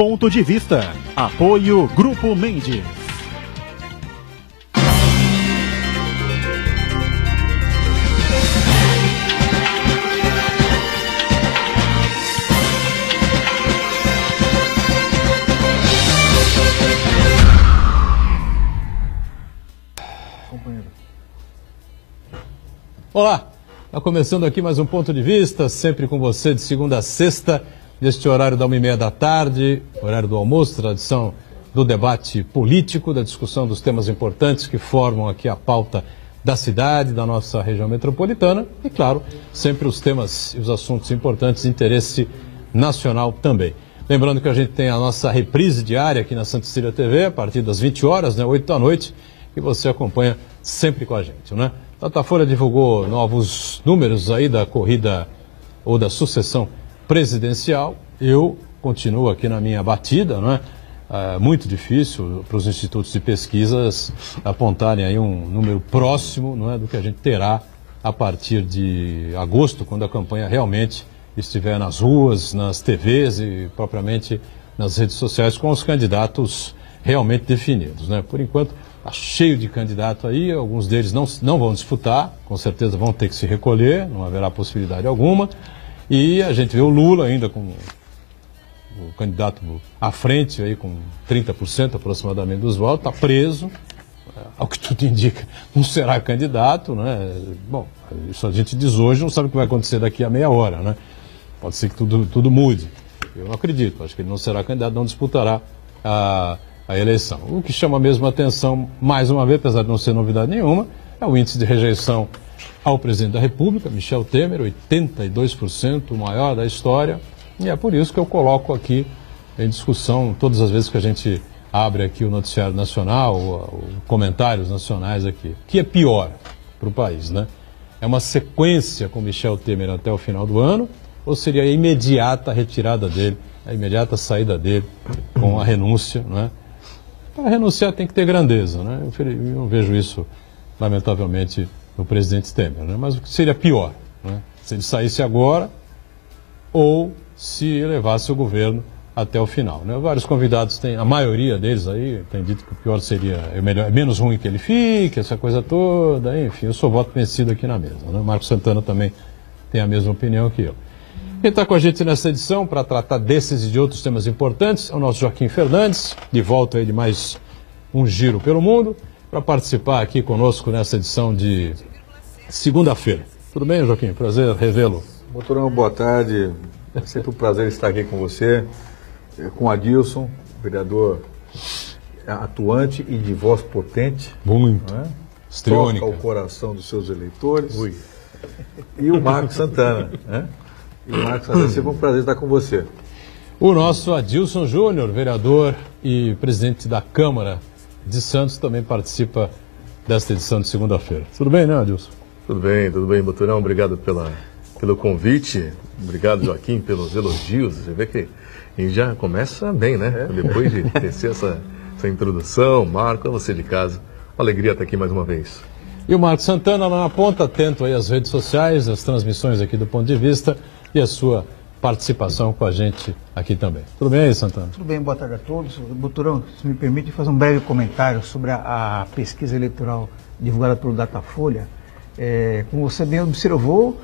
Ponto de Vista. Apoio Grupo Mendes. Olá, está começando aqui mais um Ponto de Vista, sempre com você de segunda a sexta, neste horário da 1h30 da tarde, horário do almoço, tradição do debate político, da discussão dos temas importantes que formam aqui a pauta da cidade, da nossa região metropolitana e, claro, sempre os temas e os assuntos importantes de interesse nacional também. Lembrando que a gente tem a nossa reprise diária aqui na Santa Cecília TV, a partir das 20 horas, 8 da noite, e você acompanha sempre com a gente, né? A Datafolha divulgou novos números aí da corrida ou da sucessão presidencial. Eu continuo aqui na minha batida, não é? É muito difícil para os institutos de pesquisas apontarem aí um número próximo, não é, do que a gente terá a partir de agosto, quando a campanha realmente estiver nas ruas, nas TVs e propriamente nas redes sociais com os candidatos realmente definidos, né? Por enquanto, está cheio de candidato aí, alguns deles não vão disputar, com certeza vão ter que se recolher, não haverá possibilidade alguma. E a gente vê o Lula ainda com o candidato à frente, aí com 30% aproximadamente dos votos, está preso, ao que tudo indica, não será candidato, né? Bom, isso a gente diz hoje, não sabe o que vai acontecer daqui a meia hora, né? Pode ser que tudo mude. Eu não acredito, acho que ele não será candidato, não disputará a eleição. O que chama mesmo a atenção, mais uma vez, apesar de não ser novidade nenhuma, é o índice de rejeição ao presidente da República, Michel Temer, 82%, o maior da história, e é por isso que eu coloco aqui em discussão, todas as vezes que a gente abre aqui o noticiário nacional, ou comentários nacionais aqui, o que é pior para o país, né? É uma sequência com Michel Temer até o final do ano, ou seria a imediata retirada dele, a imediata saída dele com a renúncia, né? Para renunciar tem que ter grandeza, né? Eu não vejo isso, lamentavelmente, no presidente Temer, né? Mas o que seria pior, né? Se ele saísse agora ou se levasse o governo até o final, né? Vários convidados a maioria deles aí tem dito que o pior seria, é menos ruim que ele fique, essa coisa toda, enfim, eu sou voto vencido aqui na mesa, né? Marcos Santana também tem a mesma opinião que eu. Quem está com a gente nessa edição para tratar desses e de outros temas importantes é o nosso Joaquim Fernandes, de volta aí de mais um giro pelo mundo, para participar aqui conosco nessa edição de segunda-feira. Tudo bem, Joaquim? Prazer revê-lo. Boturão, boa tarde. É sempre um prazer estar aqui com você, com o Adilson, vereador atuante e de voz potente. Muito. Não é? Histriônica. Toca o coração dos seus eleitores. Ui. E o Marcos Santana, né? E Marcos, é sempre um prazer estar com você. O nosso Adilson Júnior, vereador e presidente da Câmara de Santos, também participa desta edição de segunda-feira. Tudo bem, né, Adilson? Tudo bem, Boturão. Obrigado pelo convite. Obrigado, Joaquim, pelos elogios. Você vê que a gente já começa bem, né? Depois de tecer essa introdução. Marco, a você de casa. Uma alegria estar aqui mais uma vez. E o Marcos Santana lá na ponta, atento aí às redes sociais, às transmissões aqui do Ponto de Vista e a sua participação com a gente aqui também. Tudo bem aí, Santana? Tudo bem, boa tarde a todos. Boturão, se me permite fazer um breve comentário sobre a pesquisa eleitoral divulgada pelo Datafolha. Como você bem observou,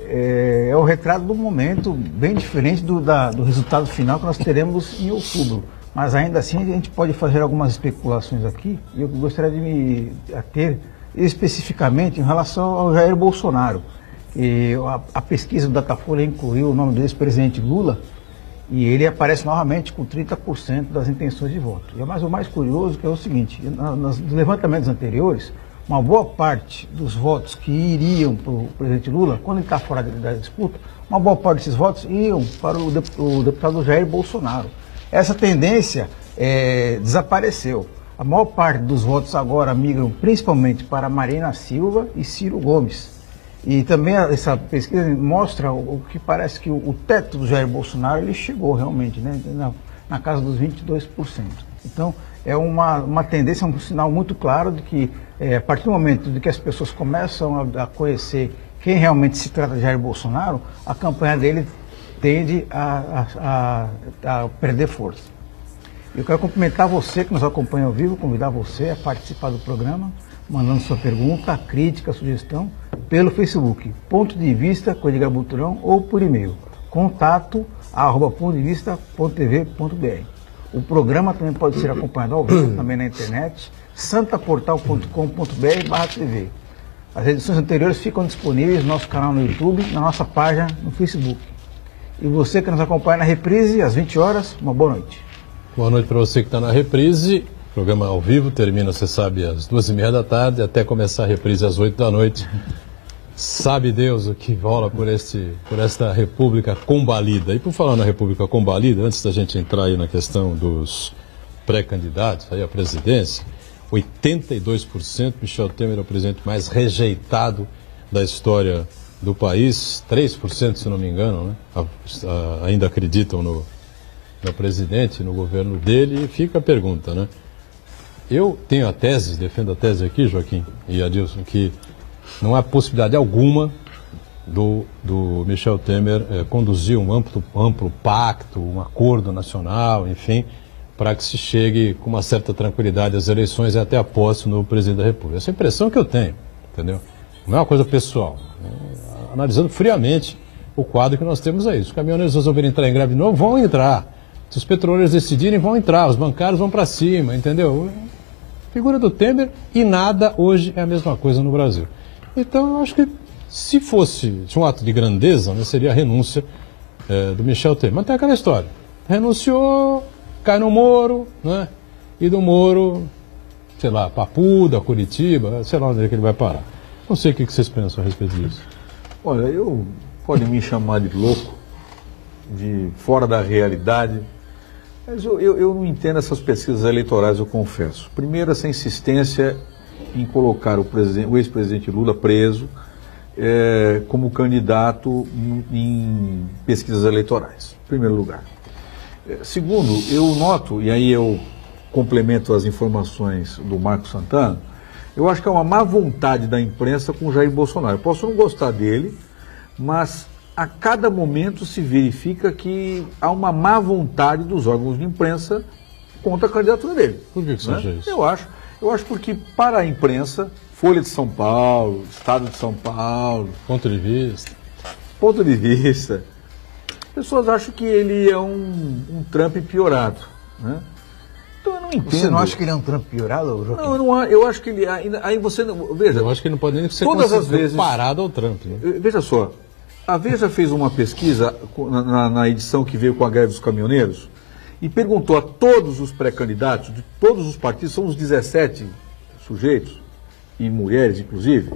é o retrato do momento bem diferente do resultado final que nós teremos em outubro. Mas ainda assim a gente pode fazer algumas especulações aqui e eu gostaria de me ater especificamente em relação ao Jair Bolsonaro. A pesquisa do Datafolha incluiu o nome do ex-presidente Lula e ele aparece novamente com 30% das intenções de voto. Mas o mais curioso que é o seguinte, nos levantamentos anteriores, uma boa parte dos votos que iriam para o presidente Lula, quando ele está fora da disputa, uma boa parte desses votos iam para o deputado Jair Bolsonaro. Essa tendência desapareceu. A maior parte dos votos agora migram principalmente para Marina Silva e Ciro Gomes. E também essa pesquisa mostra o que parece que o teto do Jair Bolsonaro ele chegou realmente, né, na casa dos 22%. Então, é uma tendência, um sinal muito claro de que, a partir do momento de que as pessoas começam a conhecer quem realmente se trata de Jair Bolsonaro, a campanha dele tende a perder força. Eu quero cumprimentar você que nos acompanha ao vivo, convidar você a participar do programa, mandando sua pergunta, crítica, sugestão, pelo Facebook, Ponto de Vista com Edgar Buturão, ou por e-mail, contato@pontodevista.tv.br. O programa também pode ser acompanhado ao vivo, também na internet, santaportal.com.br/tv. As edições anteriores ficam disponíveis no nosso canal no YouTube, na nossa página no Facebook. E você que nos acompanha na reprise, às 20 horas, uma boa noite. Boa noite para você que está na reprise. O programa ao vivo termina, você sabe, às 2h30 da tarde, até começar a reprise às 8 da noite. Sabe Deus o que rola por esta república combalida. E por falar na república combalida, antes da gente entrar aí na questão dos pré-candidatos aí à presidência, 82%, Michel Temer é o presidente mais rejeitado da história do país, 3%, se não me engano, né? Ainda acreditam no presidente, no governo dele, e fica a pergunta, né? Eu tenho a tese, defendo a tese aqui, Joaquim e Adilson, que não há possibilidade alguma do Michel Temer conduzir um amplo pacto, um acordo nacional, enfim, para que se chegue com uma certa tranquilidade às eleições e até a posse no presidente da República. Essa é a impressão que eu tenho, entendeu? Não é uma coisa pessoal. Analisando friamente o quadro que nós temos aí. Se os caminhoneiros resolverem entrar em greve de novo, vão entrar. Se os petroleiros decidirem, vão entrar. Os bancários vão para cima, entendeu? Figura do Temer e nada hoje é a mesma coisa no Brasil. Então, eu acho que se fosse um ato de grandeza, né, seria a renúncia do Michel Temer. Mas tem aquela história. Renunciou, cai no Moro, né? E do Moro, sei lá, Papuda, Curitiba, sei lá onde é que ele vai parar. Não sei o que vocês pensam a respeito disso. Olha, podem me chamar de louco, de fora da realidade, mas eu não entendo essas pesquisas eleitorais, eu confesso. Primeiro, essa insistência em colocar o ex-presidente Lula preso como candidato em pesquisas eleitorais, em primeiro lugar. Segundo, eu noto, e aí eu complemento as informações do Marco Santana, eu acho que é uma má vontade da imprensa com o Jair Bolsonaro. Eu posso não gostar dele, mas a cada momento se verifica que há uma má vontade dos órgãos de imprensa contra a candidatura dele. Por que você acha isso? Eu acho porque para a imprensa, Folha de São Paulo, Estado de São Paulo... Ponto de vista, as pessoas acham que ele é um Trump piorado, né? Então eu não entendo. Você não acha que ele é um Trump piorado, Joaquim? Não, eu acho que ele ainda... Aí você não... Veja, eu acho que ele não pode nem ser todas as vezes comparado ao Trump. Né? Veja só, a Veja fez uma pesquisa na edição que veio com a greve dos caminhoneiros e perguntou a todos os pré-candidatos, de todos os partidos, são uns 17 sujeitos, e mulheres inclusive,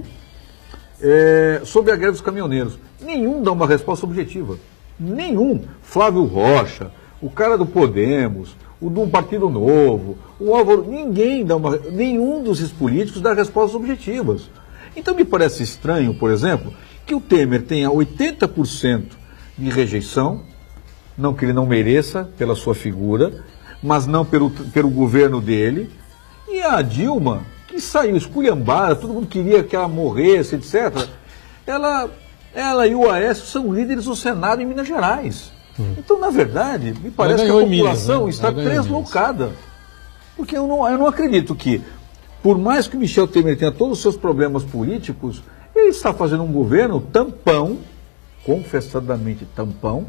sobre a greve dos caminhoneiros. Nenhum dá uma resposta objetiva. Nenhum. Flávio Rocha, o cara do Podemos, o do Partido Novo, o Álvaro, nenhum desses políticos dá respostas objetivas. Então me parece estranho, por exemplo, que o Temer tenha 80% de rejeição, não que ele não mereça pela sua figura, mas não pelo governo dele, e a Dilma, que saiu esculhambada, todo mundo queria que ela morresse, etc., ela e o Aécio são líderes do Senado em Minas Gerais. Então, na verdade, me parece que a população está deslocada. Porque eu não acredito que, por mais que o Michel Temer tenha todos os seus problemas políticos, ele está fazendo um governo tampão, confessadamente tampão,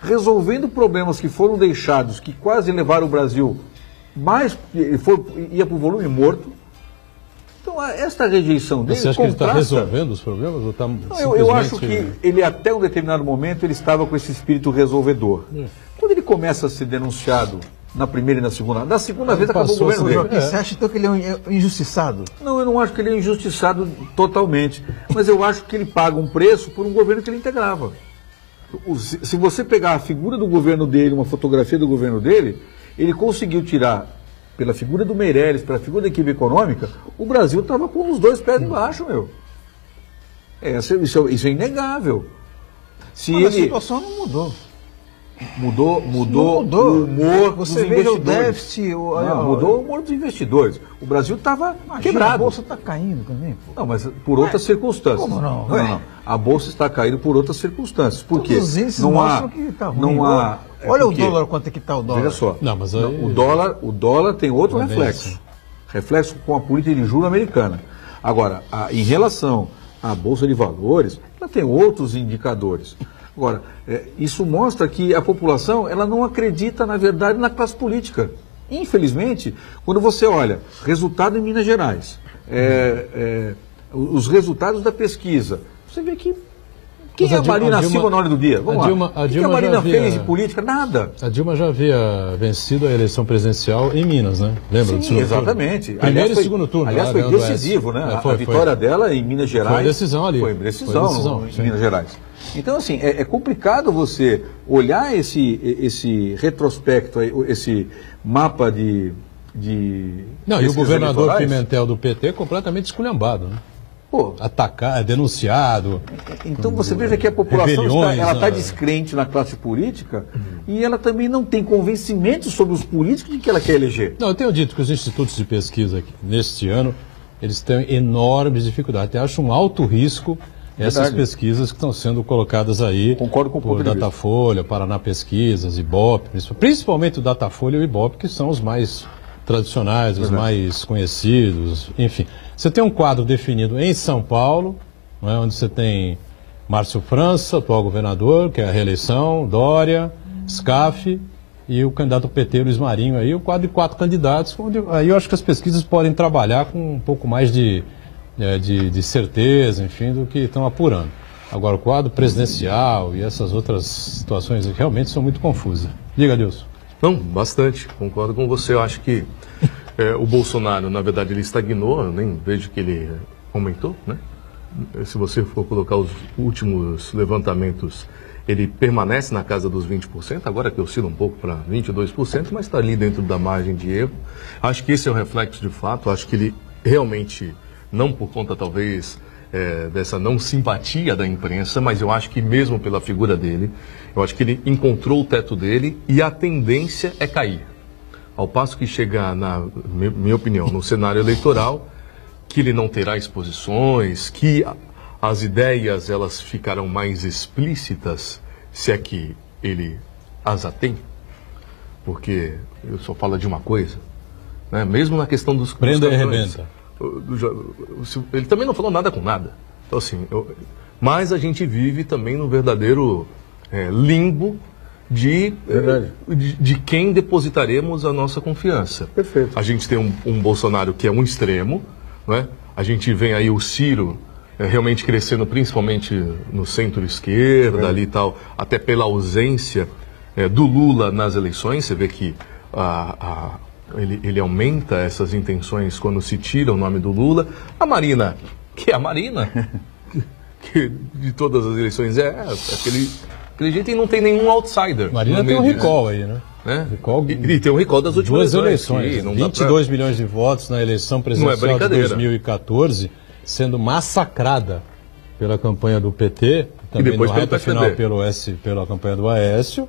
resolvendo problemas que foram deixados, que quase levaram o Brasil ia para o volume morto. Então, esta rejeição dele... Você acha que ele está resolvendo os problemas? Ou tá eu acho que ele, até um determinado momento, ele estava com esse espírito resolvedor. Quando ele começa a ser denunciado na primeira e na segunda vez acabou o governo dele. Você acha então que ele é um injustiçado? Não, eu não acho que ele é injustiçado totalmente, mas eu acho que ele paga um preço por um governo que ele integrava. Se você pegar a figura do governo dele, uma fotografia do governo dele, ele conseguiu tirar, pela figura do Meirelles, pela figura da equipe econômica, o Brasil estava com os dois pés embaixo, meu. Isso é inegável. Mas a situação não mudou. Mudou o humor dos investidores. Você veja o déficit... mudou o humor dos investidores. O Brasil estava quebrado. A Bolsa está caindo também, pô. Não, mas por outras circunstâncias. Como não? Não. A Bolsa está caindo por outras circunstâncias. Por quê? Os índices mostram que está ruim. Olha porque, o dólar, quanto é que está o dólar. Veja só, Não, mas aí- o dólar tem outro reflexo. Reflexo com a política de juros americana. Agora, em relação à Bolsa de Valores, ela tem outros indicadores. Agora, isso mostra que a população ela não acredita, na verdade, na classe política. Infelizmente, quando você olha resultado em Minas Gerais, os resultados da pesquisa, você vê que quem Mas é a Marina Silva na hora do dia? Vamos lá. O que a Marina fez em política? Nada. A Dilma já havia vencido a eleição presidencial em Minas, né? Lembra do Sim, segundo exatamente. turno? Primeiro e segundo turno. Aliás, lá, foi ganhando decisivo, né? Foi, a vitória dela em Minas Gerais. Foi decisão ali. Foi decisão em sim. Minas Gerais. Então, assim, é complicado você olhar esse retrospecto, esse mapa de Não, e o governador eleitorais. Pimentel do PT completamente esculhambado, né? Pô, Atacado, denunciado. então você veja que a população Rebeliões, está né? descrente na classe política e ela também não tem convencimento sobre os políticos de que ela quer eleger. Não, eu tenho dito que os institutos de pesquisa aqui, neste ano, eles têm enormes dificuldades. Eu acho um alto risco essas Verdade. pesquisas que estão sendo colocadas aí Concordo com o por ponto de vista. Datafolha, Paraná Pesquisas, Ibope, principalmente o Datafolha e o Ibope, que são os mais tradicionais, os mais conhecidos, enfim. Você tem um quadro definido em São Paulo, não é, onde você tem Márcio França, atual governador, que é a reeleição, Dória, Scaff e o candidato PT, Luiz Marinho, aí o quadro de 4 candidatos, onde aí eu acho que as pesquisas podem trabalhar com um pouco mais de certeza, enfim, do que estão apurando. Agora, o quadro presidencial e essas outras situações realmente são muito confusas. Diga, Adilson. Não, bastante. Concordo com você. Eu acho que o Bolsonaro, na verdade, ele estagnou. Eu nem vejo que ele aumentou, né? Se você for colocar os últimos levantamentos, ele permanece na casa dos 20%, agora que oscila um pouco para 22%, mas está ali dentro da margem de erro. Acho que esse é o reflexo de fato. Acho que ele realmente, não por conta talvez dessa não simpatia da imprensa, mas eu acho que mesmo pela figura dele, eu acho que ele encontrou o teto dele e a tendência é cair. Ao passo que chega, na minha opinião, no cenário eleitoral, que ele não terá exposições, que as ideias elas ficarão mais explícitas, se é que ele as tem, porque eu só falo de uma coisa, né? Mesmo na questão dos Prenda e cartões, arrebenta. ele também não falou nada com nada. Então, assim, mas a gente vive também no verdadeiro limbo de quem depositaremos a nossa confiança. Perfeito. A gente tem um Bolsonaro que é um extremo, não é? A gente vem aí o Ciro realmente crescendo principalmente no centro-esquerda ali e tal, até pela ausência do Lula nas eleições. Você vê que ele aumenta essas intenções quando se tira o nome do Lula. A Marina, que é a Marina, que de todas as eleições aquele jeito, e não tem nenhum outsider. Marina tem um recall aí, né? Recall, e tem um recall das últimas duas eleições. 22 milhões de votos na eleição presidencial de 2014, sendo massacrada pela campanha do PT, também depois no pelo reta final pela campanha do Aécio.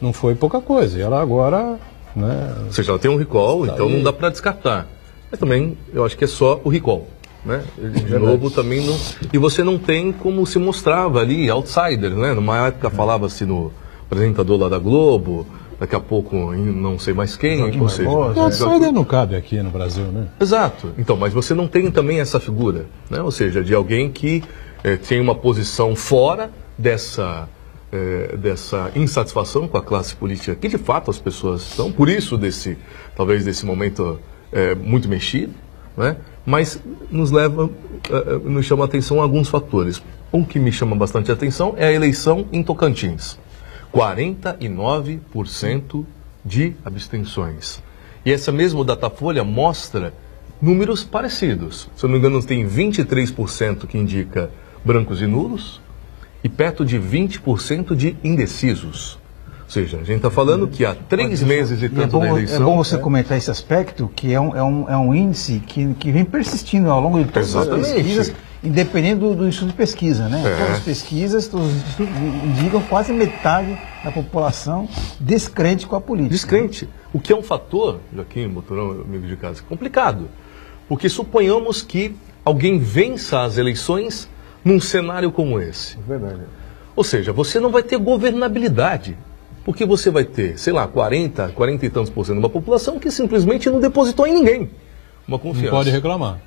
Não foi pouca coisa. E ela agora... né? Ou seja, ela tem um recall, então não dá para descartar. Mas também, eu acho que é só o recall. Né? De novo, também não... E você não tem como se mostrava ali, outsider, né? Numa época falava-se no apresentador lá da Globo, daqui a pouco não sei mais quem, ou seja... O outsider não cabe aqui no Brasil, né? Exato. Então, mas você não tem também essa figura, né? Ou seja, de alguém que tem uma posição fora dessa insatisfação com a classe política, que de fato as pessoas estão, por isso talvez desse momento muito mexido, né? Mas nos chama a atenção alguns fatores. Um que me chama bastante atenção é a eleição em Tocantins. 49% de abstenções. E essa mesma Datafolha mostra números parecidos. Se eu não me engano, tem 23% que indica brancos e nulos e perto de 20% de indecisos. Ou seja, a gente está falando que há 3 meses e tanto da eleição... É bom você comentar esse aspecto, que é um índice que vem persistindo ao longo de todas as pesquisas, independente do instituto de pesquisa, né? Todas as pesquisas, todos os institutos indicam quase metade da população descrente com a política. Descrente. O que é um fator, Joaquim, Boturão, amigo de casa, complicado. Porque suponhamos que alguém vença as eleições num cenário como esse. Verdade. Ou seja, você não vai ter governabilidade. Porque você vai ter, sei lá, 40 e tantos por cento de uma população que simplesmente não depositou em ninguém uma confiança. Não pode reclamar.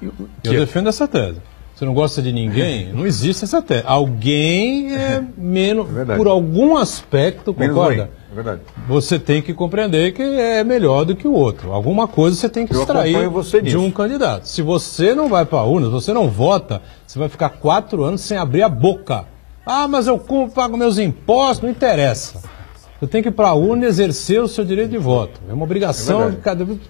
Eu defendo essa tese. Você não gosta de ninguém, não existe essa tese. Alguém é menos, por algum aspecto, concorda? É verdade. Você tem que compreender que é melhor do que o outro. Alguma coisa você tem que extrair de um candidato. Se você não vai para a urna, se você não vota, você vai ficar 4 anos sem abrir a boca. Ah, mas eu pago meus impostos, não interessa. Você tem que ir para a urna e exercer o seu direito de voto. É uma obrigação,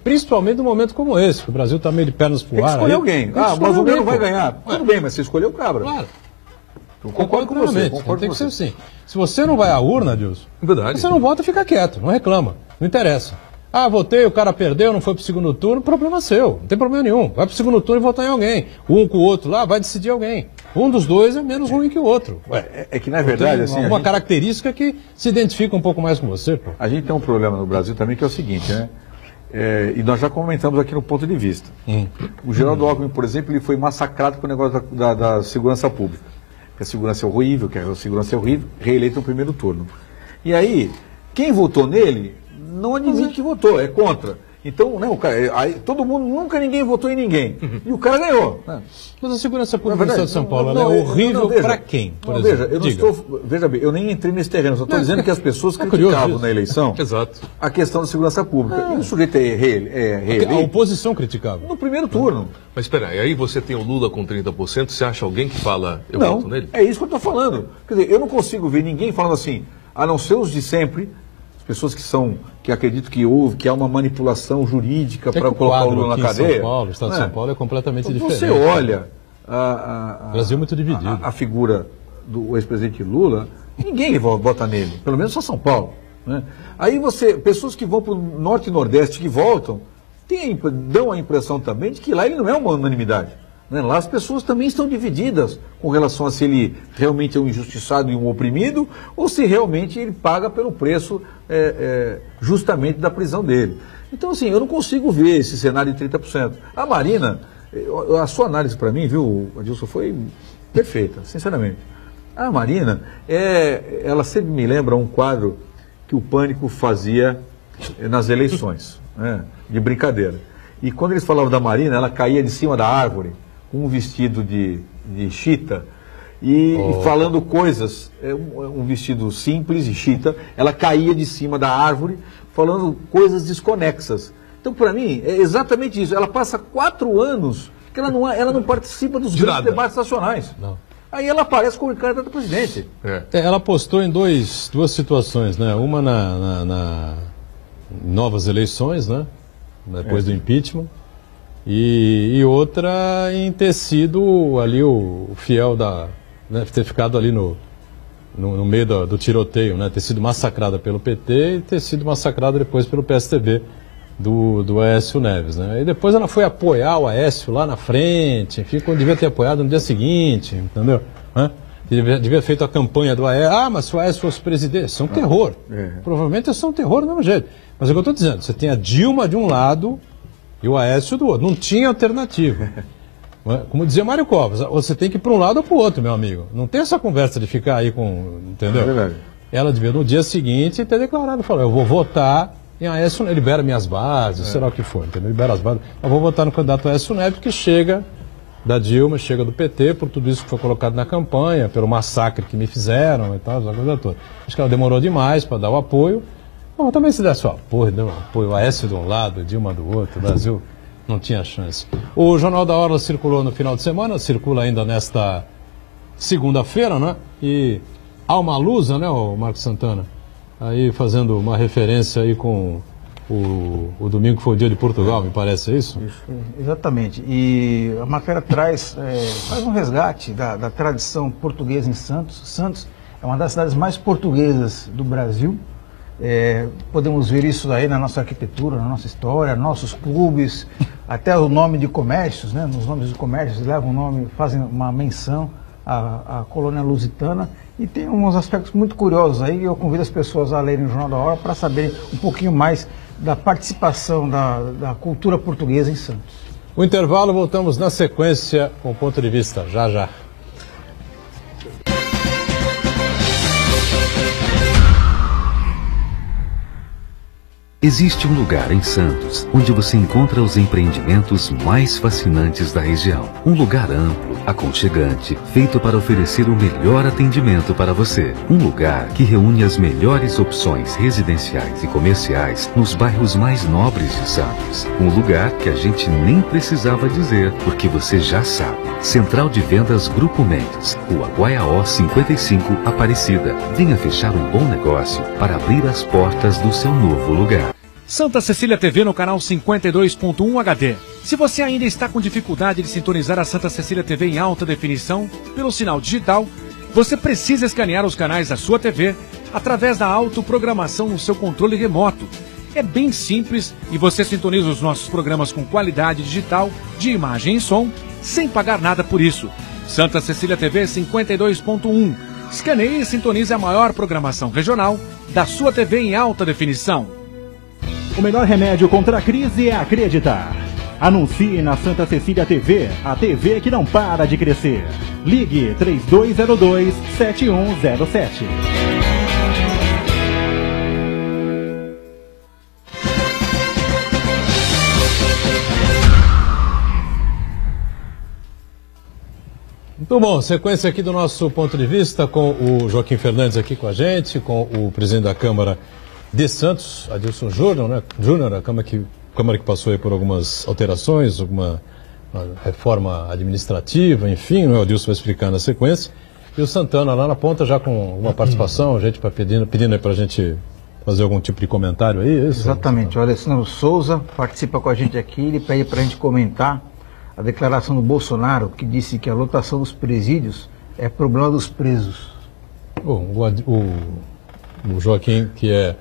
principalmente num momento como esse, que o Brasil está meio de pernas pro ar. Tem que escolher alguém. Mas o meu não vai ganhar. Tudo bem, mas você escolheu o cabra. Claro. Eu concordo com você. Tem que ser assim. Se você não vai à urna, Adilson, você não vota, fica quieto, não reclama, não interessa. Ah, votei, o cara perdeu, não foi pro segundo turno, problema seu, não tem problema nenhum. Vai pro segundo turno e votar em alguém. Um com o outro lá, vai decidir alguém. Um dos dois é menos ruim que o outro. É que, na verdade, assim... Uma característica que se identifica um pouco mais com você, pô. A gente tem um problema no Brasil também que é o seguinte, né? E nós já comentamos aqui no ponto de vista. O Geraldo Alckmin, por exemplo, ele foi massacrado com o negócio da segurança pública. Que a segurança é horrível, reeleito no primeiro turno. E aí, quem votou nele não admite que votou, é contra. Então, né, todo mundo, nunca ninguém votou em ninguém. E o cara ganhou. Né? Mas a segurança pública do Estado de São Paulo é horrível para quem, por exemplo? Veja bem, eu nem entrei nesse terreno, só estou dizendo que as pessoas criticavam na eleição a questão da segurança pública. E o sujeito é reeleito. A oposição criticava. No primeiro turno. Mas espera aí você tem o Lula com 30%, você acha alguém que fala, eu voto nele? É isso que eu estou falando. Quer dizer, eu não consigo ver ninguém falando assim, a não ser os de sempre, pessoas que acreditam que há uma manipulação jurídica para colocar o Lula na cadeia. O Estado de São Paulo é completamente diferente. Você olha o Brasil é muito dividido. A figura do ex-presidente Lula, ninguém vota nele, pelo menos só São Paulo. Né? Aí pessoas que vão para o Norte e Nordeste que voltam, dão a impressão também de que lá ele não é uma unanimidade. Né? Lá as pessoas também estão divididas com relação a se ele realmente é um injustiçado e um oprimido ou se realmente ele paga pelo preço justamente da prisão dele. Então, assim, eu não consigo ver esse cenário de 30%. A Marina, a sua análise para mim, viu, Adilson, foi perfeita, sinceramente. A Marina, ela sempre me lembra um quadro que o Pânico fazia nas eleições, né, de brincadeira. E quando eles falavam da Marina, ela caía de cima da árvore, com um vestido de chita, e falando coisas, um vestido simples de chita, ela caía de cima da árvore, falando coisas desconexas. Então, para mim, é exatamente isso. Ela passa 4 anos que ela não participa dos grandes debates nacionais. Não. Aí ela aparece como candidata a presidente. Ela apostou em duas situações, né? Uma na novas eleições, né? Depois do impeachment. E outra em ter sido ali o fiel né, ter ficado ali no meio do tiroteio, né, ter sido massacrada pelo PT e ter sido massacrada depois pelo PSDB do Aécio Neves. Né? E depois ela foi apoiar o Aécio lá na frente, enfim, quando devia ter apoiado no dia seguinte, entendeu? Devia ter feito a campanha do Aécio. Ah, mas se o Aécio fosse presidente, isso é um terror. Provavelmente isso é um terror do mesmo jeito. Mas é o que eu estou dizendo, você tem a Dilma de um lado e o Aécio do outro. Não tinha alternativa. Como dizia Mário Covas, você tem que ir para um lado ou para o outro, meu amigo. Não tem essa conversa de ficar aí com... Entendeu? É verdade. Ela devia, no dia seguinte, ter declarado, falou, eu vou votar em Aécio, libera minhas bases, sei lá o que for, entendeu? Libera as bases. Eu vou votar no candidato Aécio Neves, que chega da Dilma, chega do PT, por tudo isso que foi colocado na campanha, pelo massacre que me fizeram e tal, essa coisa toda. Acho que ela demorou demais para dar o apoio. Bom, também se desse o apoio, Aécio de um lado, Dilma do outro, o Brasil não tinha chance. O Jornal da Orla circulou no final de semana, circula ainda nesta segunda-feira, né? E há uma lusa, né, o Marcos Santana? Aí fazendo uma referência aí com o domingo que foi o dia de Portugal, me parece, é isso? Isso, exatamente. E a matéria faz um resgate da tradição portuguesa em Santos. Santos é uma das cidades mais portuguesas do Brasil. Podemos ver isso aí na nossa arquitetura, na nossa história, nossos clubes, até o nome de comércios, né? Nos nomes de comércios levam o nome, fazem uma menção à colônia lusitana, e tem uns aspectos muito curiosos aí. Eu convido as pessoas a lerem o Jornal da Hora para saberem um pouquinho mais da participação da cultura portuguesa em Santos. O intervalo, voltamos na sequência com o ponto de vista, já. Existe um lugar em Santos onde você encontra os empreendimentos mais fascinantes da região. Um lugar amplo, aconchegante, feito para oferecer o melhor atendimento para você. Um lugar que reúne as melhores opções residenciais e comerciais nos bairros mais nobres de Santos. Um lugar que a gente nem precisava dizer, porque você já sabe. Central de Vendas Grupo Mendes, Rua Guaiaó 55, Aparecida. Venha fechar um bom negócio para abrir as portas do seu novo lugar. Santa Cecília TV no canal 52.1 HD. Se você ainda está com dificuldade de sintonizar a Santa Cecília TV em alta definição pelo sinal digital, você precisa escanear os canais da sua TV através da autoprogramação no seu controle remoto. É bem simples e você sintoniza os nossos programas com qualidade digital de imagem e som sem pagar nada por isso. Santa Cecília TV 52.1. Escaneie e sintonize a maior programação regional da sua TV em alta definição. O melhor remédio contra a crise é acreditar. Anuncie na Santa Cecília TV, a TV que não para de crescer. Ligue 3202-7107. Muito bom, sequência aqui do nosso ponto de vista com o Joaquim Fernandes aqui com a gente, com o presidente da Câmara de Santos, Adilson Júnior, né? A Câmara que passou aí por algumas alterações, uma reforma administrativa, enfim, né? O Adilson vai explicar na sequência. E o Santana lá na ponta já com uma participação, a gente pedindo aí para a gente fazer algum tipo de comentário aí, é isso? Exatamente, o Alessandro Souza participa com a gente aqui, ele pede para a gente comentar a declaração do Bolsonaro, que disse que a lotação dos presídios é problema dos presos. O Joaquim, que é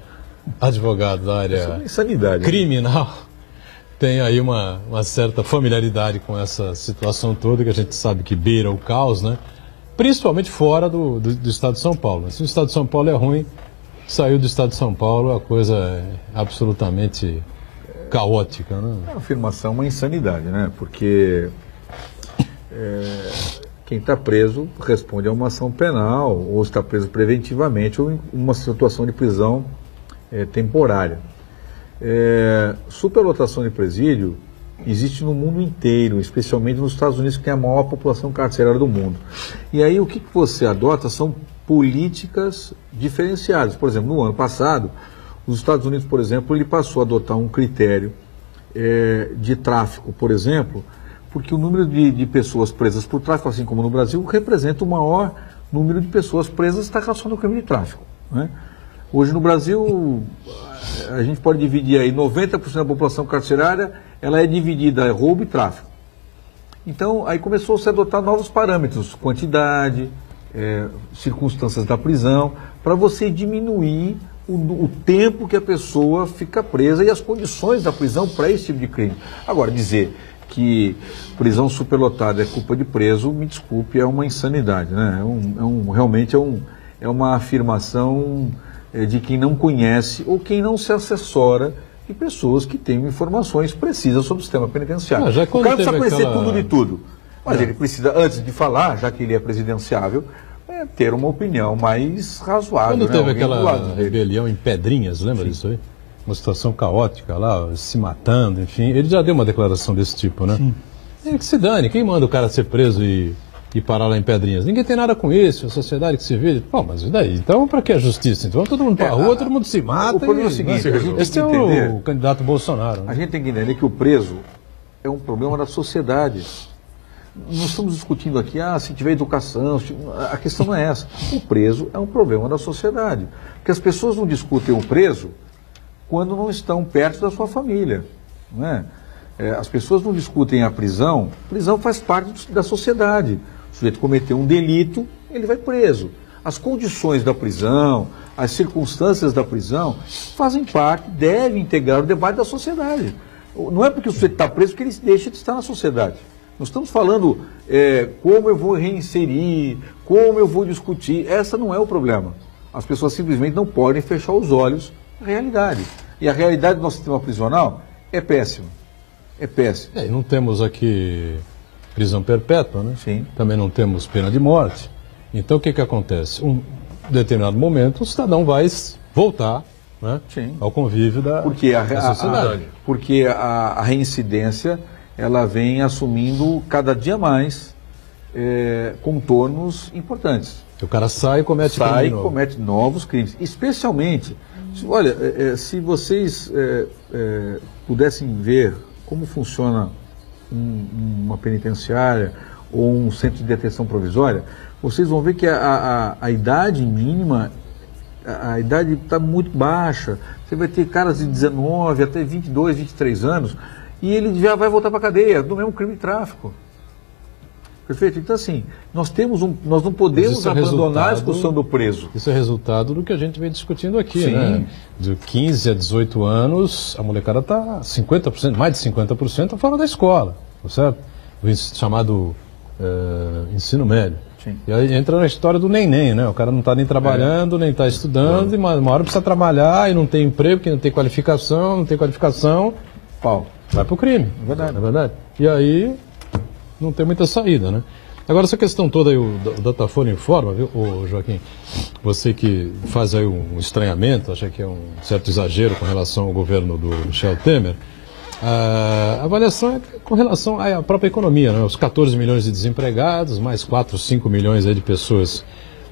advogado da área criminal, tem aí uma certa familiaridade com essa situação toda, que a gente sabe que beira o caos, né? Principalmente fora do estado de São Paulo. Se o estado de São Paulo é ruim, saiu do estado de São Paulo, a coisa é absolutamente caótica, né? É uma afirmação, uma insanidade, né? Porque quem está preso responde a uma ação penal, ou está preso preventivamente, ou em uma situação de prisão temporária. Superlotação de presídio existe no mundo inteiro, especialmente nos Estados Unidos, que tem a maior população carcerária do mundo. E aí o que você adota são políticas diferenciadas. Por exemplo, no ano passado, os Estados Unidos, por exemplo, ele passou a adotar um critério de tráfico, por exemplo, porque o número de pessoas presas por tráfico, assim como no Brasil, representa o maior número de pessoas presas que está relacionado ao crime de tráfico, né? Hoje no Brasil, a gente pode dividir aí 90% da população carcerária, ela é dividida em roubo e tráfico. Então, aí começou a se adotar novos parâmetros, quantidade, circunstâncias da prisão, para você diminuir o tempo que a pessoa fica presa e as condições da prisão para esse tipo de crime. Agora, dizer que prisão superlotada é culpa de preso, me desculpe, é uma insanidade, né? Realmente é uma afirmação de quem não conhece ou quem não se assessora de pessoas que têm informações precisas sobre o sistema penitenciário. O cara precisa conhecer tudo de tudo, mas ele precisa, antes de falar, já que ele é presidenciável, ter uma opinião mais razoável. Quando teve aquela rebelião em Pedrinhas, lembra disso aí? Uma situação caótica lá, se matando, enfim. Ele já deu uma declaração desse tipo, né? Sim. Que se dane, quem manda o cara ser preso e parar lá em Pedrinhas? Ninguém tem nada com isso, a sociedade que se vê. Pô, mas e daí? Então, para que a justiça? Então, todo mundo para a rua, todo mundo se mata. O problema é o seguinte, esse é o candidato Bolsonaro. Né? A gente tem que entender que o preso é um problema da sociedade. Nós estamos discutindo aqui, se tiver educação, a questão não é essa. O preso é um problema da sociedade. Porque as pessoas não discutem o preso quando não estão perto da sua família, não é? As pessoas não discutem a prisão faz parte da sociedade. O sujeito cometeu um delito, ele vai preso. As condições da prisão, as circunstâncias da prisão fazem parte, devem integrar o debate da sociedade. Não é porque o sujeito está preso que ele deixa de estar na sociedade. Nós estamos falando como eu vou reinserir, como eu vou discutir. Essa não é o problema. As pessoas simplesmente não podem fechar os olhos à realidade. E a realidade do nosso sistema prisional é péssima. É péssima. Não temos aqui prisão perpétua, né? Sim. Também não temos pena de morte. Então o que acontece? Um determinado momento o cidadão vai voltar, né, Sim. ao convívio da sociedade. Porque a reincidência ela vem assumindo cada dia mais contornos importantes. O cara sai e comete crime novo. Comete novos crimes. Especialmente, olha, se vocês pudessem ver como funciona uma penitenciária ou um centro de detenção provisória, vocês vão ver que a idade mínima, a idade está muito baixa. Você vai ter caras de 19 até 22, 23 anos e ele já vai voltar para a cadeia do mesmo crime de tráfico. Perfeito? Então, assim, nós não podemos abandonar a discussão do preso. Isso é resultado do que a gente vem discutindo aqui, Sim. né? De 15 a 18 anos, a molecada está 50%, mais de 50% fora da escola, tá certo? O chamado ensino médio. Sim. E aí entra na história do neném, né? O cara não está nem trabalhando, nem está estudando, e uma hora precisa trabalhar e não tem emprego, porque não tem qualificação, pau, vai pro crime. É verdade. Não é verdade? E aí não tem muita saída, né? Agora, essa questão toda aí, o Datafolha informa, viu, Joaquim? Você que faz aí um estranhamento, acha que é um certo exagero com relação ao governo do Michel Temer, a avaliação é com relação à própria economia, né? Os 14 milhões de desempregados, mais 4, 5 milhões aí de pessoas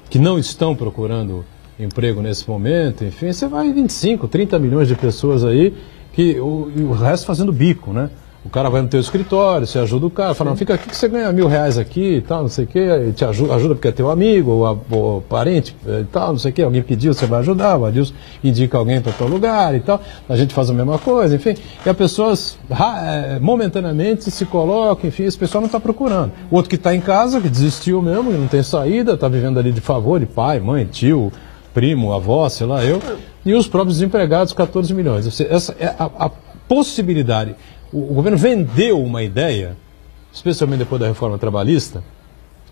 que não estão procurando emprego nesse momento, enfim, você vai 25, 30 milhões de pessoas aí, e o resto fazendo bico, né? O cara vai no teu escritório, você ajuda o cara, fala, não, fica aqui que você ganha R$1.000 aqui e tal, não sei o quê, e te ajuda porque é teu amigo, ou parente e tal, não sei o quê, alguém pediu, você vai ajudar, o Adilson indica alguém para teu lugar e tal, a gente faz a mesma coisa, enfim, e as pessoas momentaneamente se colocam, enfim, esse pessoal não está procurando. O outro que está em casa, que desistiu mesmo, que não tem saída, está vivendo ali de favor, de pai, mãe, tio, primo, avó, sei lá, eu, e os próprios desempregados, 14 milhões. Essa é a possibilidade. O governo vendeu uma ideia, especialmente depois da reforma trabalhista,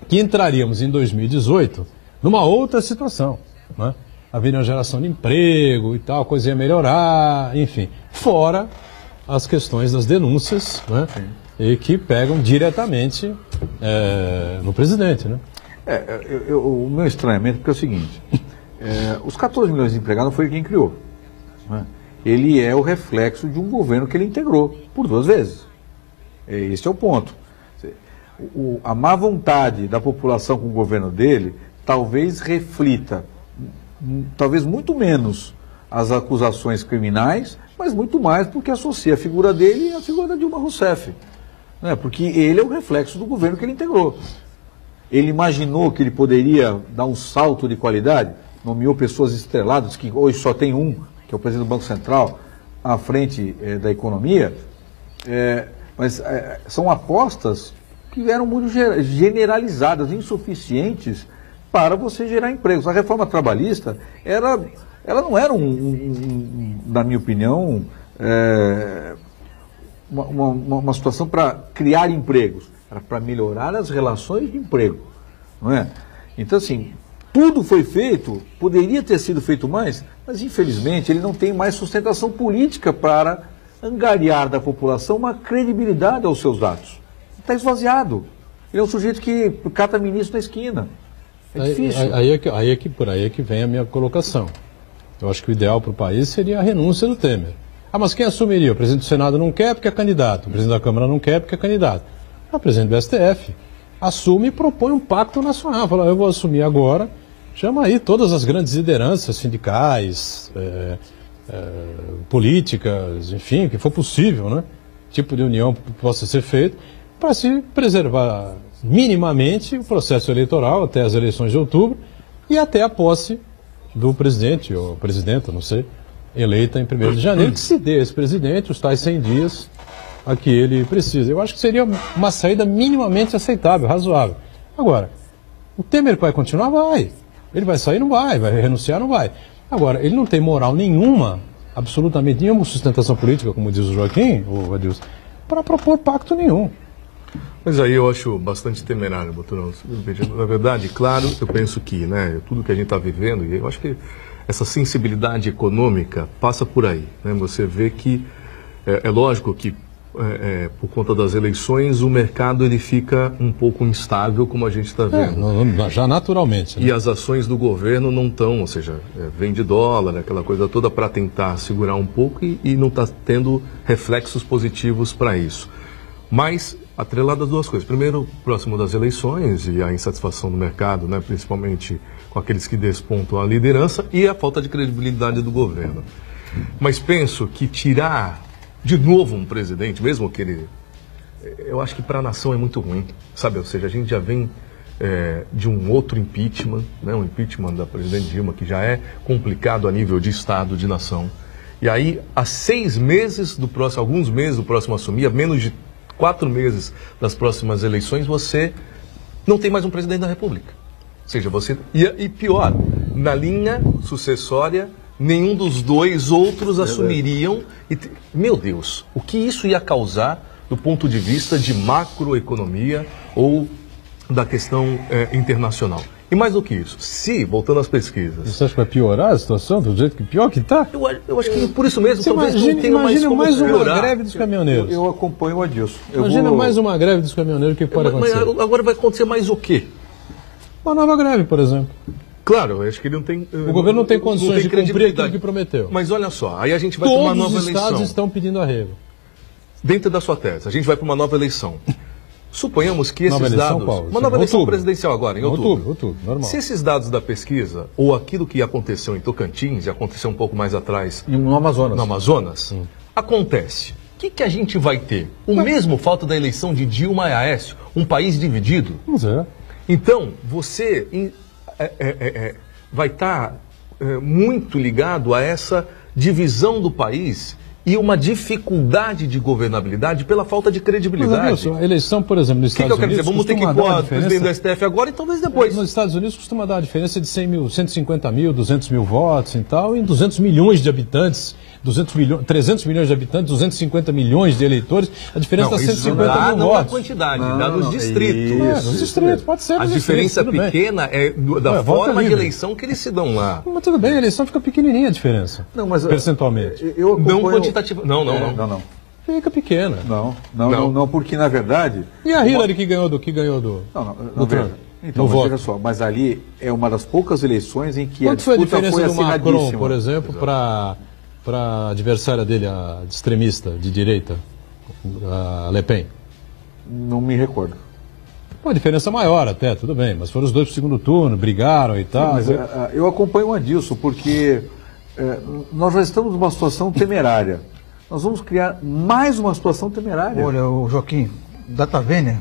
que entraríamos em 2018 numa outra situação, né? Haveria uma geração de emprego e tal, a coisa ia melhorar, enfim. Fora as questões das denúncias, né? E que pegam diretamente no presidente, né? O meu estranhamento é o seguinte, os 14 milhões de empregados não foi quem criou, né? Ele é o reflexo de um governo que ele integrou por 2 vezes. Esse é o ponto. A má vontade da população com o governo dele talvez reflita, talvez muito menos as acusações criminais, mas muito mais porque associa a figura dele à figura da Dilma Rousseff. Né? Porque ele é o reflexo do governo que ele integrou. Ele imaginou que ele poderia dar um salto de qualidade, nomeou pessoas estreladas, que hoje só tem um, que é o presidente do Banco Central, à frente da economia, mas são apostas que eram muito generalizadas, insuficientes para você gerar empregos. A reforma trabalhista, ela não era, na minha opinião, uma situação para criar empregos, era para melhorar as relações de emprego, não é? Então, assim, tudo foi feito, poderia ter sido feito mais, mas infelizmente ele não tem mais sustentação política para angariar da população uma credibilidade aos seus atos. Está esvaziado. Ele é um sujeito que cata ministro na esquina. É difícil. Por aí é que vem a minha colocação. Eu acho que o ideal para o país seria a renúncia do Temer. Ah, mas quem assumiria? O presidente do Senado não quer porque é candidato. O presidente da Câmara não quer porque é candidato. O presidente do STF assume e propõe um pacto nacional. Fala, eu vou assumir agora. Chama aí todas as grandes lideranças sindicais, políticas, enfim, que for possível, né? Tipo de união que possa ser feito para se preservar minimamente o processo eleitoral até as eleições de outubro e até a posse do presidente ou presidenta, não sei, eleita em 1º de janeiro, que se dê a esse presidente os tais 100 dias a que ele precisa. Eu acho que seria uma saída minimamente aceitável, razoável. Agora, o Temer vai continuar? Vai. Ele vai sair? Não vai. Vai renunciar? Não vai. Agora, ele não tem moral nenhuma, absolutamente nenhuma sustentação política, como diz o Joaquim, o Adilson, para propor pacto nenhum. Mas aí eu acho bastante temerário, doutor. Na verdade, claro, eu penso que, né, tudo que a gente está vivendo, e eu acho que essa sensibilidade econômica passa por aí, né? Você vê que é lógico que por conta das eleições, o mercado ele fica um pouco instável, como a gente está vendo. Já naturalmente. Né? E as ações do governo não estão, ou seja, vende dólar, aquela coisa toda para tentar segurar um pouco e não está tendo reflexos positivos para isso. Mas, atrelado às duas coisas. Primeiro, próximo das eleições e a insatisfação do mercado, né, principalmente com aqueles que despontam a liderança, e a falta de credibilidade do governo. Mas penso que tirar de novo um presidente, mesmo que ele... Eu acho que para a nação é muito ruim, sabe? Ou seja, a gente já vem de um outro impeachment, né? Um impeachment da presidente Dilma, que já é complicado a nível de Estado, de nação. E aí, há 6 meses do próximo, alguns meses do próximo assumir, a menos de 4 meses das próximas eleições, você não tem mais um presidente da República. Ou seja, você... E pior, na linha sucessória, nenhum dos dois outros assumiriam. Meu Deus, o que isso ia causar do ponto de vista de macroeconomia ou da questão internacional? E mais do que isso, se, voltando às pesquisas... Você acha que vai piorar a situação do jeito que pior que está? Eu acho que por isso mesmo, talvez não tenha imagina mais uma piorar. greve dos caminhoneiros. Eu acompanho o Adilson. Imagina mais uma greve dos caminhoneiros, o que pode acontecer? Mas agora vai acontecer mais o quê? Uma nova greve, por exemplo. Claro, eu acho que ele não tem... O governo não tem condições de cumprir aquilo que prometeu. Mas olha só, aí a gente vai para uma nova eleição. Todos os estados estão pedindo arrego. Dentro da sua tese, a gente vai para uma nova eleição. Suponhamos que esses dados... Qual? Uma nova eleição presidencial agora, em outubro. Outubro, normal. Se esses dados da pesquisa, ou aquilo que aconteceu em Tocantins, e aconteceu um pouco mais atrás... No Amazonas. No Amazonas, acontece. O que a gente vai ter? O mesmo falta da eleição de Dilma e Aécio, um país dividido? Pois é. Então, você vai estar muito ligado a essa divisão do país e uma dificuldade de governabilidade pela falta de credibilidade. Mas, a eleição, por exemplo, nos Estados Unidos... Vamos ter que pôr o presidente do STF agora e talvez depois. Nos Estados Unidos costuma dar a diferença de 100 mil, 150 mil, 200 mil votos e tal, em 200 milhões de habitantes... 300 milhões de habitantes, 250 milhões de eleitores, a diferença está 150 mil votos. Não a quantidade, dá nos distritos. Nos distritos, pode ser. A diferença pequena é da forma de eleição que eles se dão lá. Mas tudo bem, a eleição fica pequenininha a diferença, percentualmente. Não quantitativa. Não. Fica pequena. Não, porque na verdade... E a Hillary que ganhou do Trump? Então, mas veja só, mas ali é uma das poucas eleições em que quanto a disputa foi a diferença foi do Macron, por exemplo, para a adversária dele, a extremista de direita, a Le Pen? Não me recordo. Uma diferença maior até, tudo bem, mas foram os dois para o segundo turno, brigaram e tal. Sim, mas eu acompanho o Adilson, porque nós já estamos numa situação temerária. Nós vamos criar mais uma situação temerária. Olha, o Joaquim, data vênia.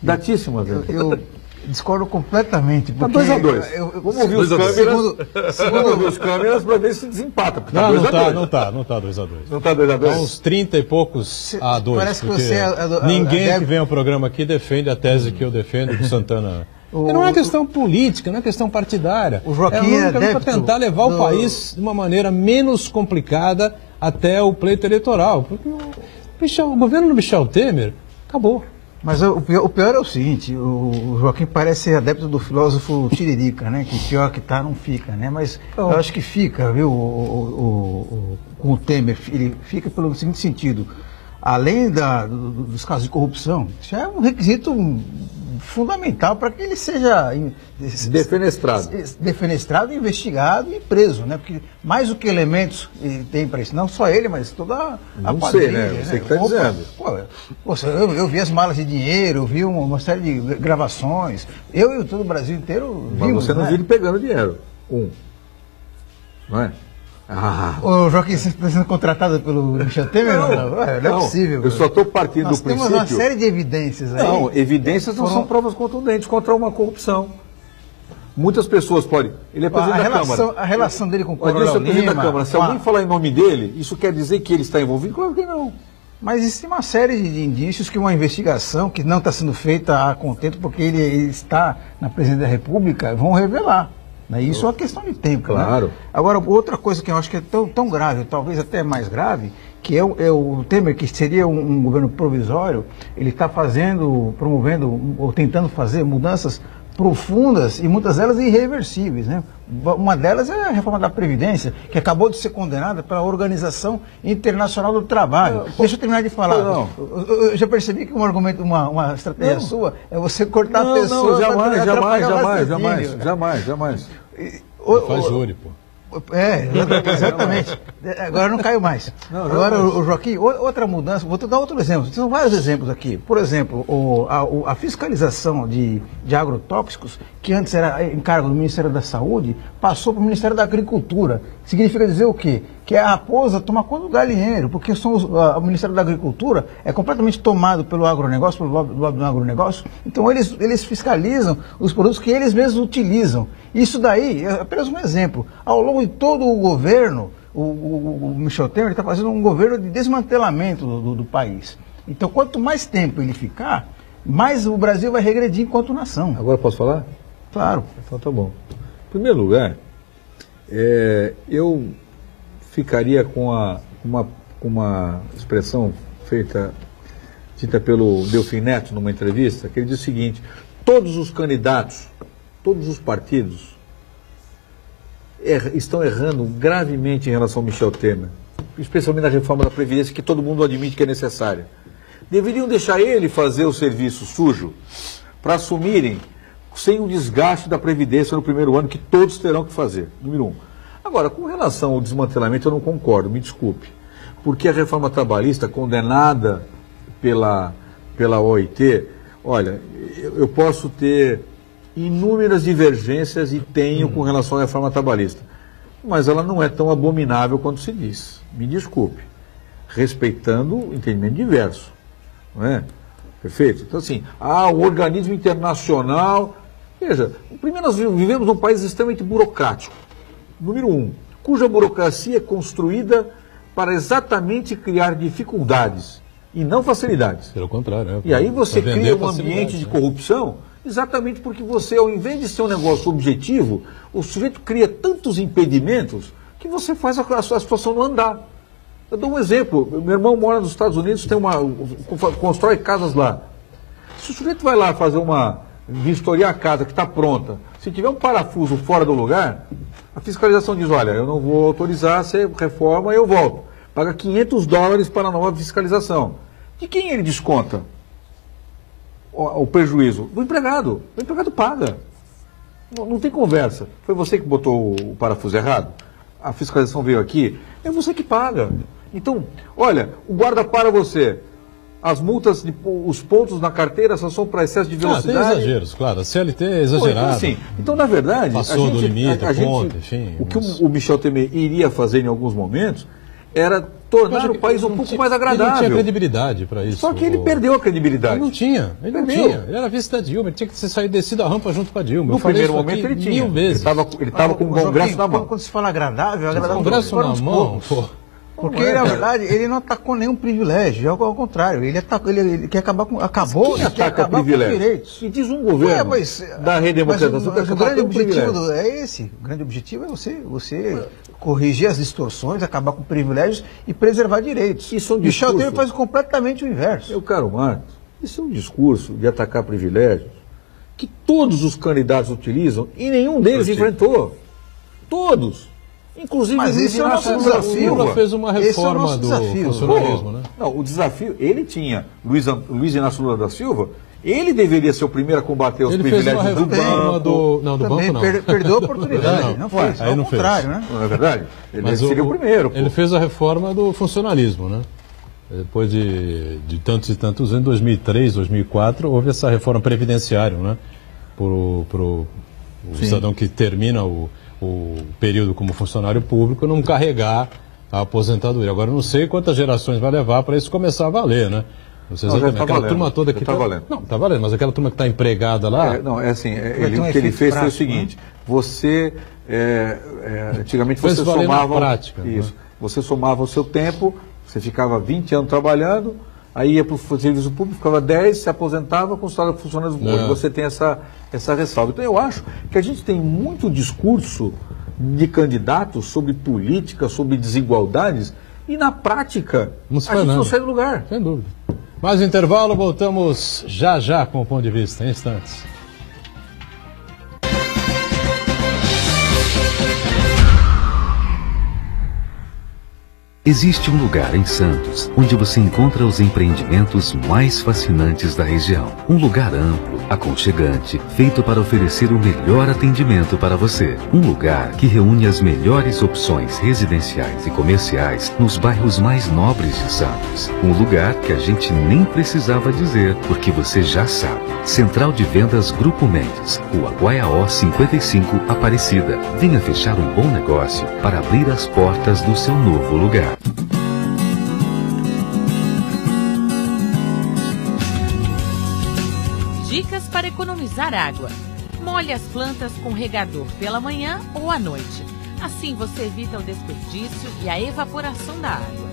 Datíssima, velho. Eu discordo completamente. Está 2-2. Vamos ouvir os câmeras. Vamos ouvir os câmeras para ver se desempata. Não está 2-2. Não está 2-2. Não está 2-2? Está uns 30 e poucos a 2. Parece que você ninguém que vem ao programa aqui defende a tese que eu defendo do Santana. Não é questão política, não é questão partidária. O Joaquim é para tentar levar o país de uma maneira menos complicada até o pleito eleitoral. Porque o governo do Michel Temer acabou. Mas o pior é o seguinte, o Joaquim parece ser adepto do filósofo Tiririca, né? Que pior que tá, não fica, né? Mas eu acho que fica, viu, com o Temer, ele fica pelo seguinte sentido, além dos casos de corrupção, isso é um requisito fundamental para que ele seja defenestrado, investigado e preso, né? Porque mais do que elementos tem para isso, não só ele, mas toda a quadrilha, né? Você que está dizendo. Eu vi as malas de dinheiro, eu vi uma série de gravações, eu e todo o Brasil inteiro vimos. Mas você não viu ele pegando dinheiro, não é? O Joaquim está sendo contratado pelo Michel Temer? Não é possível. Eu só estou partindo do princípio... Nós temos uma série de evidências aí. Não, evidências não são provas contundentes contra uma corrupção. Muitas pessoas podem... Ele é presidente da Câmara. A relação dele com o Coronel Lima... presidente da Câmara. Se alguém falar em nome dele, isso quer dizer que ele está envolvido? Claro que não. Mas existe uma série de indícios que uma investigação que não está sendo feita a contento porque ele está na presidência da República vão revelar. Isso é uma questão de tempo. Claro. Né? Agora, outra coisa que eu acho que é tão grave, talvez até mais grave, que é o Temer, que seria um governo provisório, ele está promovendo ou tentando fazer mudanças profundas e muitas delas irreversíveis, né? Uma delas é a reforma da Previdência, que acabou de ser condenada pela Organização Internacional do Trabalho. Deixa eu terminar de falar. Eu já percebi que um argumento, uma estratégia sua é você cortar a pessoa. Jamais. Faz júri, pô. Exatamente. Agora não caiu mais. Agora, o Joaquim, outra mudança, vou te dar outro exemplo. São vários exemplos aqui. Por exemplo, a fiscalização de agrotóxicos, que antes era encargo do Ministério da Saúde, passou para o Ministério da Agricultura. Significa dizer o quê? Que a raposa toma conta do galinheiro, porque o Ministério da Agricultura é completamente tomado pelo agronegócio, pelo lobby do agronegócio. Então, eles fiscalizam os produtos que eles mesmos utilizam. Isso daí é apenas um exemplo. Ao longo de todo o governo, o Michel Temer está fazendo um governo de desmantelamento do país. Então, quanto mais tempo ele ficar, mais o Brasil vai regredir enquanto nação. Agora posso falar? Claro. Então tá bom. Em primeiro lugar, eu ficaria com uma expressão dita pelo Delfim Neto numa entrevista, que ele diz o seguinte: todos os candidatos, todos os partidos estão errando gravemente em relação ao Michel Temer, especialmente na reforma da Previdência, que todo mundo admite que é necessária. Deveriam deixar ele fazer o serviço sujo para assumirem sem o desgaste da Previdência no primeiro ano, que todos terão que fazer, número 1. Agora, com relação ao desmantelamento, eu não concordo, me desculpe, porque a reforma trabalhista condenada pela OIT, olha, eu posso ter inúmeras divergências, e tenho, com relação à reforma trabalhista, mas ela não é tão abominável quanto se diz, me desculpe, respeitando o entendimento diverso, não é? Perfeito? Então, assim, o organismo internacional. Veja, primeiro, nós vivemos num país extremamente burocrático, número 1, cuja burocracia é construída para exatamente criar dificuldades e não facilidades. Pelo contrário, né? E aí você cria um ambiente de corrupção, exatamente porque você, ao invés de ser um negócio objetivo, o sujeito cria tantos impedimentos que você faz a situação não andar. Eu dou um exemplo. Meu irmão mora nos Estados Unidos, constrói casas lá. Se o sujeito vai lá vistoriar a casa que está pronta, se tiver um parafuso fora do lugar, a fiscalização diz: olha, eu não vou autorizar, você reforma e eu volto. Paga $500 para a nova fiscalização. De quem ele desconta o prejuízo? Do empregado. O empregado paga. Não tem conversa. Foi você que botou o parafuso errado? A fiscalização veio aqui? É você que paga. Então, olha, o guarda para você. As multas, os pontos na carteira só são para excesso de velocidade. Tem exageros, claro. A CLT é exagerada. Então, na verdade, passou do limite, ponto, enfim. O que o Michel Temer iria fazer em alguns momentos era tornar o país um pouco mais agradável. Ele não tinha credibilidade para isso. Só que ele perdeu a credibilidade. Ele não tinha. Ele era vice da Dilma, ele tinha que sair descido a rampa junto com a Dilma. No primeiro momento ele tinha. 1000 vezes. Ele estava com o Congresso na mão. Quando se fala agradável, o Congresso na mão, pô. Porque, na verdade, ele não atacou nenhum privilégio, ao contrário, ele quer acabar com... com direitos. E diz um governo da redemocratização que o grande objetivo é esse. O grande objetivo é você corrigir as distorções, acabar com privilégios e preservar direitos. Isso é um Michel Temer faz completamente o inverso. Meu caro Marcos, isso é um discurso de atacar privilégios que todos os candidatos utilizam e nenhum deles enfrentou. Todos. Inclusive, mas esse é o nosso desafio. O Lula fez uma reforma do funcionalismo, né? Não, o desafio, ele tinha, Luiz Inácio Lula da Silva, ele deveria ser o primeiro a combater os privilégios do banco. Não, do banco não. Perdeu a oportunidade, não fez, aí não contrário, fez. Né? Não é verdade? Ele seria o primeiro. Ele fez a reforma do funcionalismo, né? Depois de tantos e tantos anos, em 2003, 2004, houve essa reforma previdenciária, né? Pro cidadão que termina o período como funcionário público não carregar a aposentadoria. Agora, eu não sei quantas gerações vai levar para isso começar a valer, né? Aquela turma toda que está valendo. Não, está valendo, mas aquela turma que está empregada lá... O que ele fez foi o seguinte, você, antigamente você somava... Prática, isso, né? Você somava o seu tempo, você ficava 20 anos trabalhando, aí ia para o serviço público, ficava 10, se aposentava com o salário de funcionário público. Você tem essa ressalva. Então, eu acho que a gente tem muito discurso de candidatos sobre política, sobre desigualdades, e na prática a gente não sai do lugar. Sem dúvida. Mais intervalo, voltamos já com o ponto de vista, em instantes. Existe um lugar em Santos onde você encontra os empreendimentos mais fascinantes da região. Um lugar amplo, aconchegante, feito para oferecer o melhor atendimento para você. Um lugar que reúne as melhores opções residenciais e comerciais nos bairros mais nobres de Santos. Um lugar que a gente nem precisava dizer, porque você já sabe. Central de Vendas Grupo Mendes, Rua Guaiaó 55, Aparecida. Venha fechar um bom negócio para abrir as portas do seu novo lugar. Dicas para economizar água. Molhe as plantas com regador pela manhã ou à noite. Assim você evita o desperdício e a evaporação da água.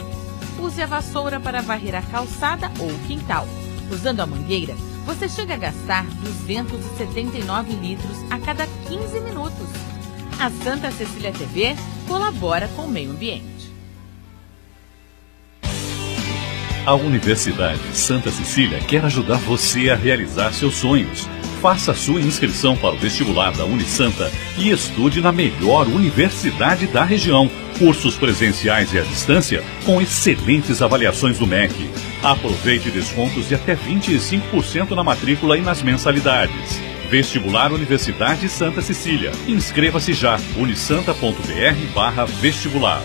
Use a vassoura para varrer a calçada ou o quintal. Usando a mangueira, você chega a gastar 279 litros a cada 15 minutos. A Santa Cecília TV colabora com o meio ambiente. A Universidade Santa Cecília quer ajudar você a realizar seus sonhos. Faça sua inscrição para o vestibular da Unisanta e estude na melhor universidade da região. Cursos presenciais e à distância com excelentes avaliações do MEC. Aproveite descontos de até 25% na matrícula e nas mensalidades. Vestibular Universidade Santa Cecília. Inscreva-se já. unisanta.br/vestibular.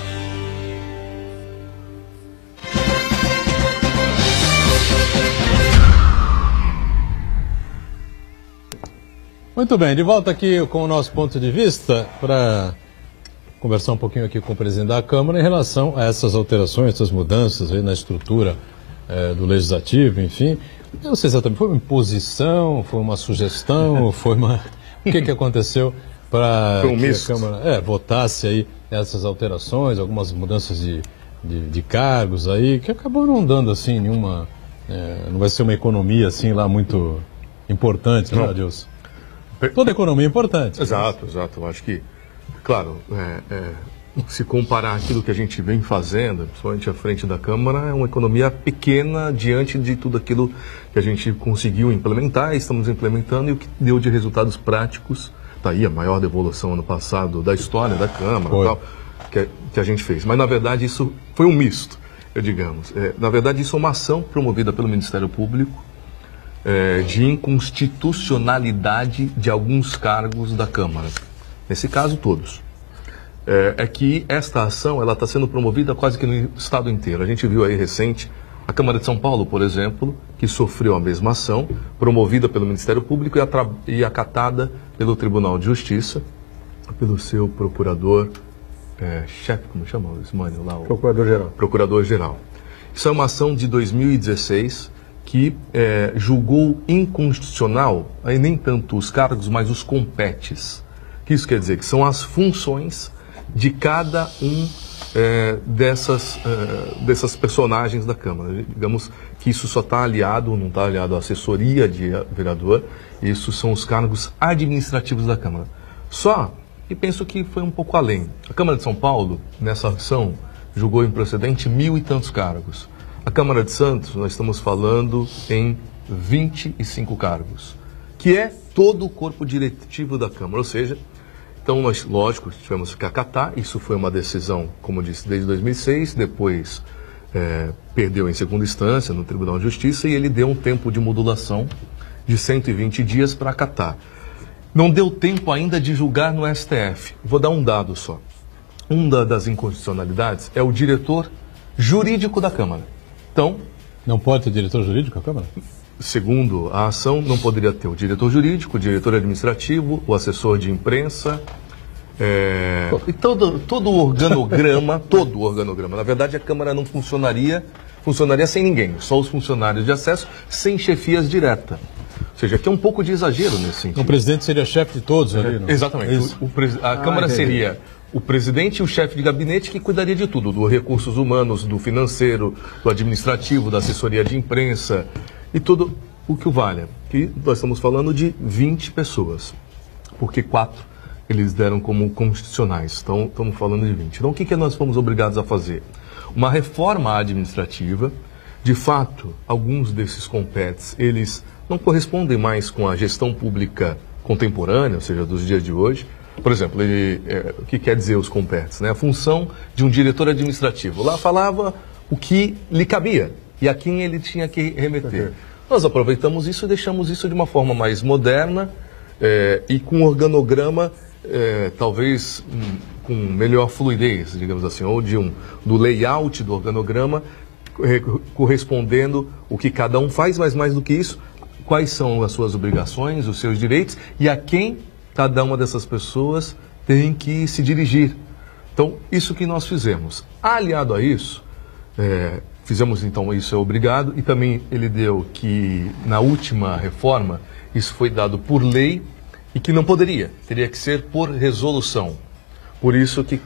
Muito bem, de volta aqui com o nosso ponto de vista para conversar um pouquinho aqui com o presidente da Câmara em relação a essas alterações, essas mudanças aí na estrutura do Legislativo, enfim. Eu não sei exatamente, foi uma imposição, foi uma sugestão, foi uma... O que aconteceu para que a Câmara votasse aí essas alterações, algumas mudanças de cargos aí, que acabou não dando assim nenhuma... não vai ser uma economia assim lá muito importante, né, Adilson? Toda economia é importante. Exato, exato. Eu acho que, claro, se comparar aquilo que a gente vem fazendo, principalmente à frente da Câmara, é uma economia pequena diante de tudo aquilo que a gente conseguiu implementar, estamos implementando e o que deu de resultados práticos. Está aí a maior devolução ano passado da história da Câmara, tal, que a gente fez. Mas, na verdade, isso foi um misto, digamos. Na verdade, isso é uma ação promovida pelo Ministério Público, de inconstitucionalidade de alguns cargos da Câmara. Nesse caso, todos. É que esta ação ela está sendo promovida quase que no estado inteiro. A gente viu aí recente a Câmara de São Paulo, por exemplo, que sofreu a mesma ação, promovida pelo Ministério Público e acatada pelo Tribunal de Justiça, pelo seu procurador, chefe, como chama o Ismânio lá? Procurador-Geral. Procurador-Geral. Isso é uma ação de 2016 que julgou inconstitucional, aí nem tanto os cargos, mas os competes. O que isso quer dizer? Que são as funções de cada um dessas personagens da Câmara. Digamos que isso só está aliado, não está aliado à assessoria de vereador, isso são os cargos administrativos da Câmara. Só que penso que foi um pouco além. A Câmara de São Paulo, nessa ação, julgou improcedente 1.000 e tantos cargos. A Câmara de Santos, nós estamos falando em 25 cargos, que é todo o corpo diretivo da Câmara. Ou seja, então nós, lógico, tivemos que acatar. Isso foi uma decisão, como eu disse, desde 2006, depois perdeu em segunda instância no Tribunal de Justiça e ele deu um tempo de modulação de 120 dias para acatar. Não deu tempo ainda de julgar no STF. Vou dar um dado só. Uma das inconstitucionalidades é o diretor jurídico da Câmara. Então, não pode ter diretor jurídico a Câmara? Segundo a ação, não poderia ter o diretor jurídico, o diretor administrativo, o assessor de imprensa, e todo o organograma, Na verdade, a Câmara não funcionaria sem ninguém, só os funcionários de acesso, sem chefias diretas. Ou seja, aqui é um pouco de exagero nesse sentido. O presidente seria chefe de todos ali, não? Exatamente. A Câmara seria o presidente e o chefe de gabinete que cuidaria de tudo, do recursos humanos, do financeiro, do administrativo, da assessoria de imprensa e tudo o que o valha. Que nós estamos falando de 20 pessoas, porque 4 eles deram como constitucionais, então estamos falando de 20. Então o que nós fomos obrigados a fazer? Uma reforma administrativa. De fato, alguns desses competes, eles não correspondem mais com a gestão pública contemporânea, ou seja, dos dias de hoje. Por exemplo, o que quer dizer os competes? Né? A função de um diretor administrativo. Lá falava o que lhe cabia e a quem ele tinha que remeter. Nós aproveitamos isso e deixamos isso de uma forma mais moderna e com um organograma talvez com melhor fluidez, digamos assim, ou do layout do organograma correspondendo o que cada um faz, mas mais do que isso, quais são as suas obrigações, os seus direitos e a quem cada uma dessas pessoas tem que se dirigir. Então, isso que nós fizemos. Aliado a isso, fizemos então isso é obrigado e também ele deu que na última reforma isso foi dado por lei e que não poderia, teria que ser por resolução. Por isso que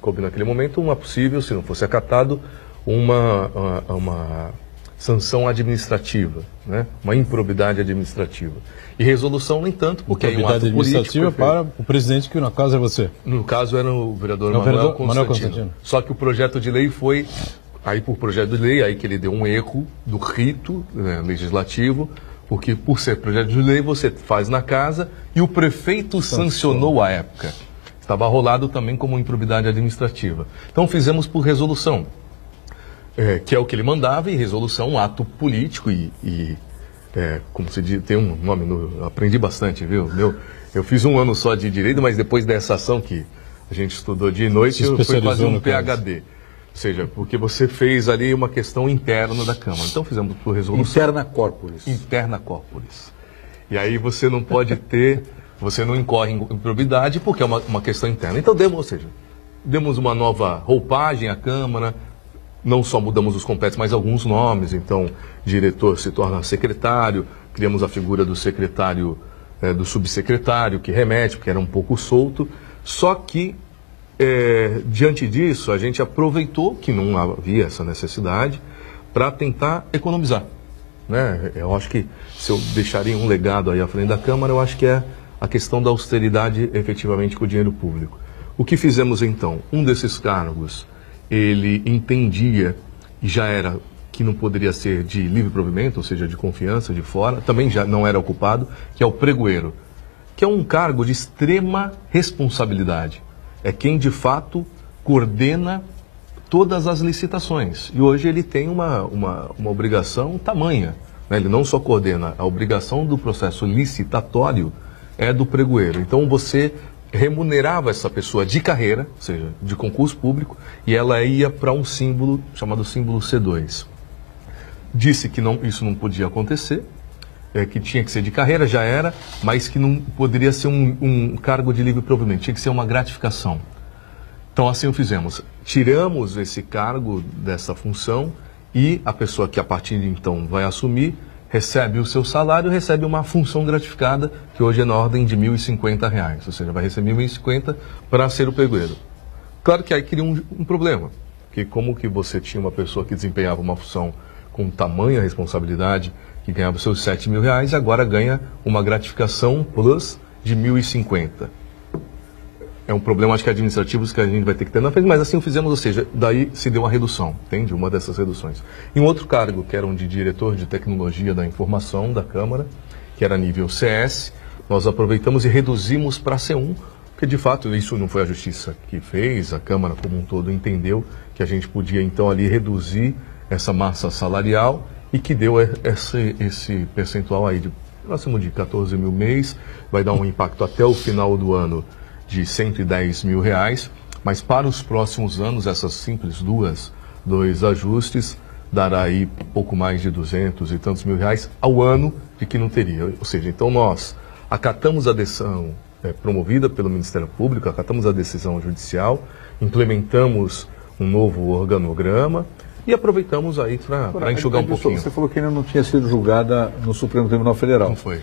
coube naquele momento uma possível, se não fosse acatado, uma sanção administrativa, né? Uma improbidade administrativa. E resolução, no entanto, porque é um ato administrativa para o presidente, que no caso é você. No caso era o vereador Manuel Constantino. Só que o projeto de lei foi, aí por projeto de lei, aí que ele deu um erro do rito legislativo, porque por ser projeto de lei você faz na casa e o prefeito sancionou à época. Estava rolado também como improbidade administrativa. Então fizemos por resolução, que é o que ele mandava, e resolução, um ato político como se diz, tem um nome, aprendi bastante, viu? Eu fiz 1 ano só de direito, mas depois dessa ação que a gente estudou dia e noite, eu fui fazer um PhD. Ou seja, porque você fez ali uma questão interna da Câmara. Então fizemos por resolução. Interna corporis. Interna corporis. E aí você não pode você não incorre em improbidade porque é uma questão interna. Então demos uma nova roupagem à Câmara, não só mudamos os competes, mas alguns nomes. Então, diretor se torna secretário, criamos a figura do secretário, do subsecretário, que remete, porque era um pouco solto. Só que, diante disso, a gente aproveitou que não havia essa necessidade para tentar economizar. Né? Eu acho que, se eu deixaria um legado aí à frente da Câmara, eu acho que é a questão da austeridade efetivamente com o dinheiro público. O que fizemos então? Um desses cargos, ele entendia e já era que não poderia ser de livre provimento, ou seja, de confiança, de fora, também já não era ocupado, que é o pregoeiro, que é um cargo de extrema responsabilidade. É quem, de fato, coordena todas as licitações. E hoje ele tem uma obrigação tamanha. Né? Ele não só coordena, a obrigação do processo licitatório é do pregoeiro. Então você remunerava essa pessoa de carreira, ou seja, de concurso público, e ela ia para um símbolo chamado símbolo C2. Disse que isso não podia acontecer, que tinha que ser de carreira, já era, mas que não poderia ser um cargo de livre provimento, tinha que ser uma gratificação. Então assim o fizemos. Tiramos esse cargo dessa função e a pessoa que a partir de então vai assumir recebe o seu salário, recebe uma função gratificada, que hoje é na ordem de R$ 1.050, ou seja, vai receber R$ 1.050 para ser o pregoeiro. Claro que aí cria um problema, porque como que você tinha uma pessoa que desempenhava uma função com tamanha responsabilidade, que ganhava os seus R$ 7.000, e agora ganha uma gratificação plus de R$ 1.050. É um problema, acho que administrativo, que a gente vai ter que ter na frente, mas assim o fizemos, ou seja, daí se deu uma redução, entende? Uma dessas reduções. E um outro cargo, que era um de diretor de tecnologia da informação da Câmara, que era nível CS, nós aproveitamos e reduzimos para C1, porque de fato isso não foi a Justiça que fez, a Câmara como um todo entendeu que a gente podia então ali reduzir essa massa salarial e que deu esse percentual aí de próximo de 14 mil mês, vai dar um impacto até o final do ano de R$ 110 mil, mas para os próximos anos, essas simples dois ajustes, dará aí pouco mais de 200 e tantos mil reais ao ano de que não teria. Ou seja, então nós acatamos a decisão promovida pelo Ministério Público, acatamos a decisão judicial, implementamos um novo organograma e aproveitamos aí para enxugar um pouquinho. Você falou que ainda não tinha sido julgada no Supremo Tribunal Federal. Não foi.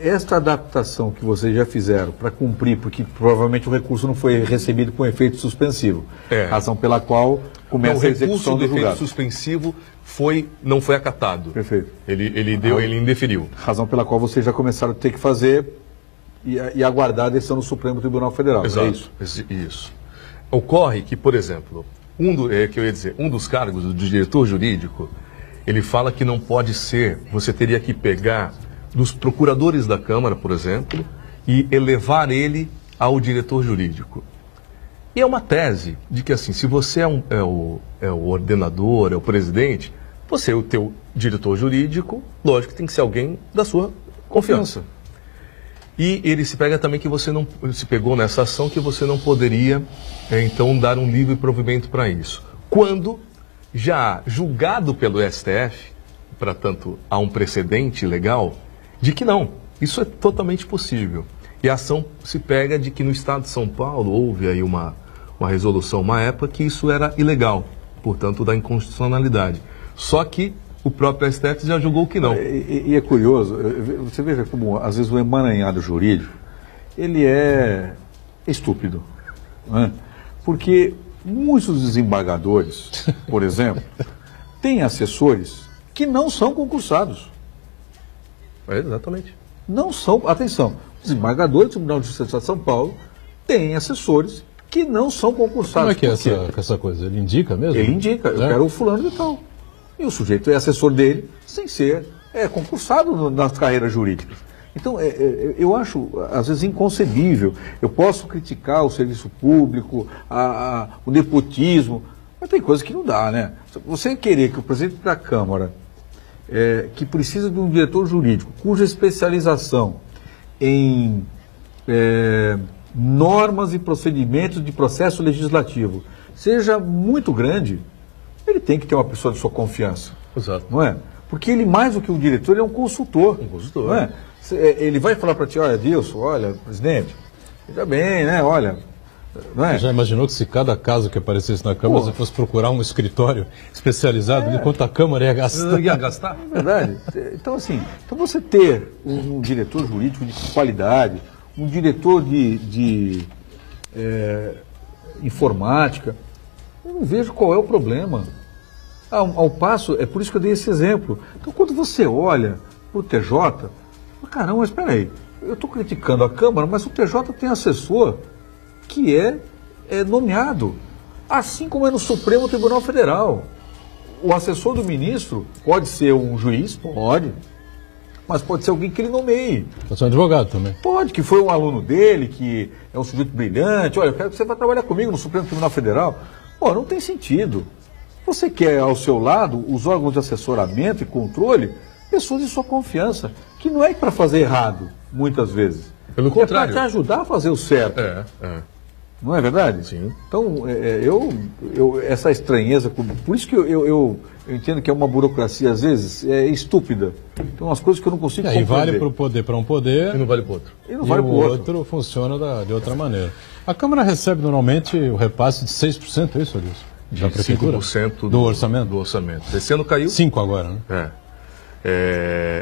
Esta adaptação que vocês já fizeram para cumprir, porque provavelmente o recurso não foi recebido com efeito suspensivo, razão pela qual começa a execução do julgado. O recurso de efeito suspensivo não foi acatado. Perfeito. Ele indeferiu. Razão pela qual vocês já começaram a ter que fazer e aguardar a decisão do Supremo Tribunal Federal. Exato. É isso? Isso. Ocorre que, por exemplo, um dos cargos do diretor jurídico, ele fala que não pode ser, você teria que pegar dos procuradores da Câmara, por exemplo, e elevar ele ao diretor jurídico. E é uma tese de que, assim, se você é o ordenador, é o presidente, você é o teu diretor jurídico, lógico que tem que ser alguém da sua confiança. E ele se pega também que você não se pegou nessa ação que você não poderia, então, dar um livre provimento para isso. Quando já julgado pelo STF, portanto, há um precedente legal de que não, isso é totalmente possível. E a ação se pega de que no estado de São Paulo houve aí uma resolução, uma época, que isso era ilegal, portanto, da inconstitucionalidade. Só que o próprio STF já julgou que não. E é curioso, você veja como, às vezes, o emaranhado jurídico, ele é estúpido, né? Porque muitos desembargadores, por exemplo, têm assessores que não são concursados. Exatamente. Não são, atenção, os desembargadores do Tribunal de Justiça de São Paulo têm assessores que não são concursados. Como é que é essa coisa? Ele indica mesmo? Ele indica, eu quero o fulano de tal. E o sujeito é assessor dele, sem ser concursado nas carreiras jurídicas. Então, eu acho, às vezes, inconcebível. Eu posso criticar o serviço público, o nepotismo, mas tem coisa que não dá, né? Você querer que o presidente da Câmara, que precisa de um diretor jurídico, cuja especialização em normas e procedimentos de processo legislativo seja muito grande, ele tem que ter uma pessoa de sua confiança. Exato. Não é? Porque ele, mais do que um diretor, ele é um consultor. Um consultor. Não é? Ele vai falar para ti, olha, Dilson, olha, presidente, veja bem, né, olha... Não é? Você já imaginou que se cada caso que aparecesse na Câmara, você fosse procurar um escritório especializado, enquanto a Câmara ia gastar? Ia gastar? É verdade. Então, assim, você ter um diretor jurídico de qualidade, um diretor de informática, eu não vejo qual é o problema. Ao passo, é por isso que eu dei esse exemplo. Então, quando você olha para o TJ, caramba, mas espera aí, eu estou criticando a Câmara, mas o TJ tem assessor que é nomeado, assim como é no Supremo Tribunal Federal. O assessor do ministro pode ser um juiz? Pode. Mas pode ser alguém que ele nomeie. Pode ser um advogado também. Pode, que foi um aluno dele, que é um sujeito brilhante. Olha, eu quero que você vá trabalhar comigo no Supremo Tribunal Federal. Pô, não tem sentido. Você quer ao seu lado os órgãos de assessoramento e controle, pessoas de sua confiança, que não é para fazer errado, muitas vezes. Pelo contrário. É para te ajudar a fazer o certo. Não é verdade? Sim. Então, essa estranheza, por isso que eu entendo que é uma burocracia, às vezes, estúpida. Então, umas coisas que eu não consigo compreender. E vale para o poder para um poder e não vale para o outro. E não vale para o outro funciona de outra maneira. A Câmara recebe normalmente o repasse de 6%, é isso, Adilson? Da Prefeitura? 5% do orçamento? Do orçamento. Esse ano caiu... 5% agora, né?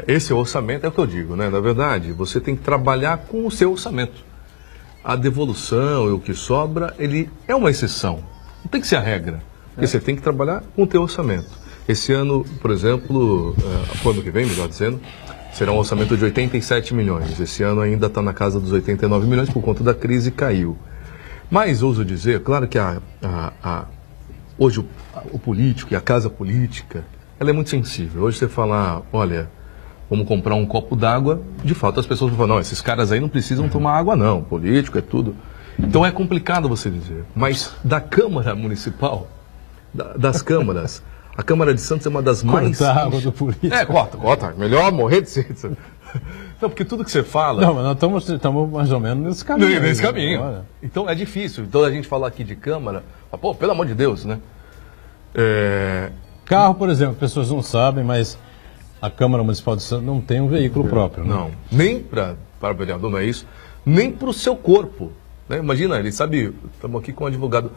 Esse orçamento é o que eu digo, né? Na verdade, você tem que trabalhar com o seu orçamento. A devolução e o que sobra, ele é uma exceção. Não tem que ser a regra. Porque você tem que trabalhar com o teu orçamento. Esse ano, por exemplo, o ano que vem, melhor dizendo, será um orçamento de 87 milhões. Esse ano ainda está na casa dos 89 milhões, por conta da crise caiu. Mas, ouso dizer, claro que hoje o político e a casa política, ela é muito sensível. Hoje você fala, olha, vamos comprar um copo d'água, de fato as pessoas vão falar, não, esses caras aí não precisam tomar água não, político é tudo. Então é complicado você dizer. Mas da Câmara Municipal, das câmaras, a Câmara de Santos é uma das mais... Corta a água do político. Corta. Melhor morrer de sede. Não, porque tudo que você fala... Não, mas nós estamos mais ou menos nesse caminho. Nesse caminho. Agora. Então é difícil. Então a gente falar aqui de Câmara, pô, pelo amor de Deus, né? Carro, por exemplo, pessoas não sabem, mas a Câmara Municipal de Santos não tem um veículo próprio. Né? Não, nem para o vereador, não é isso, nem para o seu corpo. Né? Imagina, ele sabe, estamos aqui com um advogado.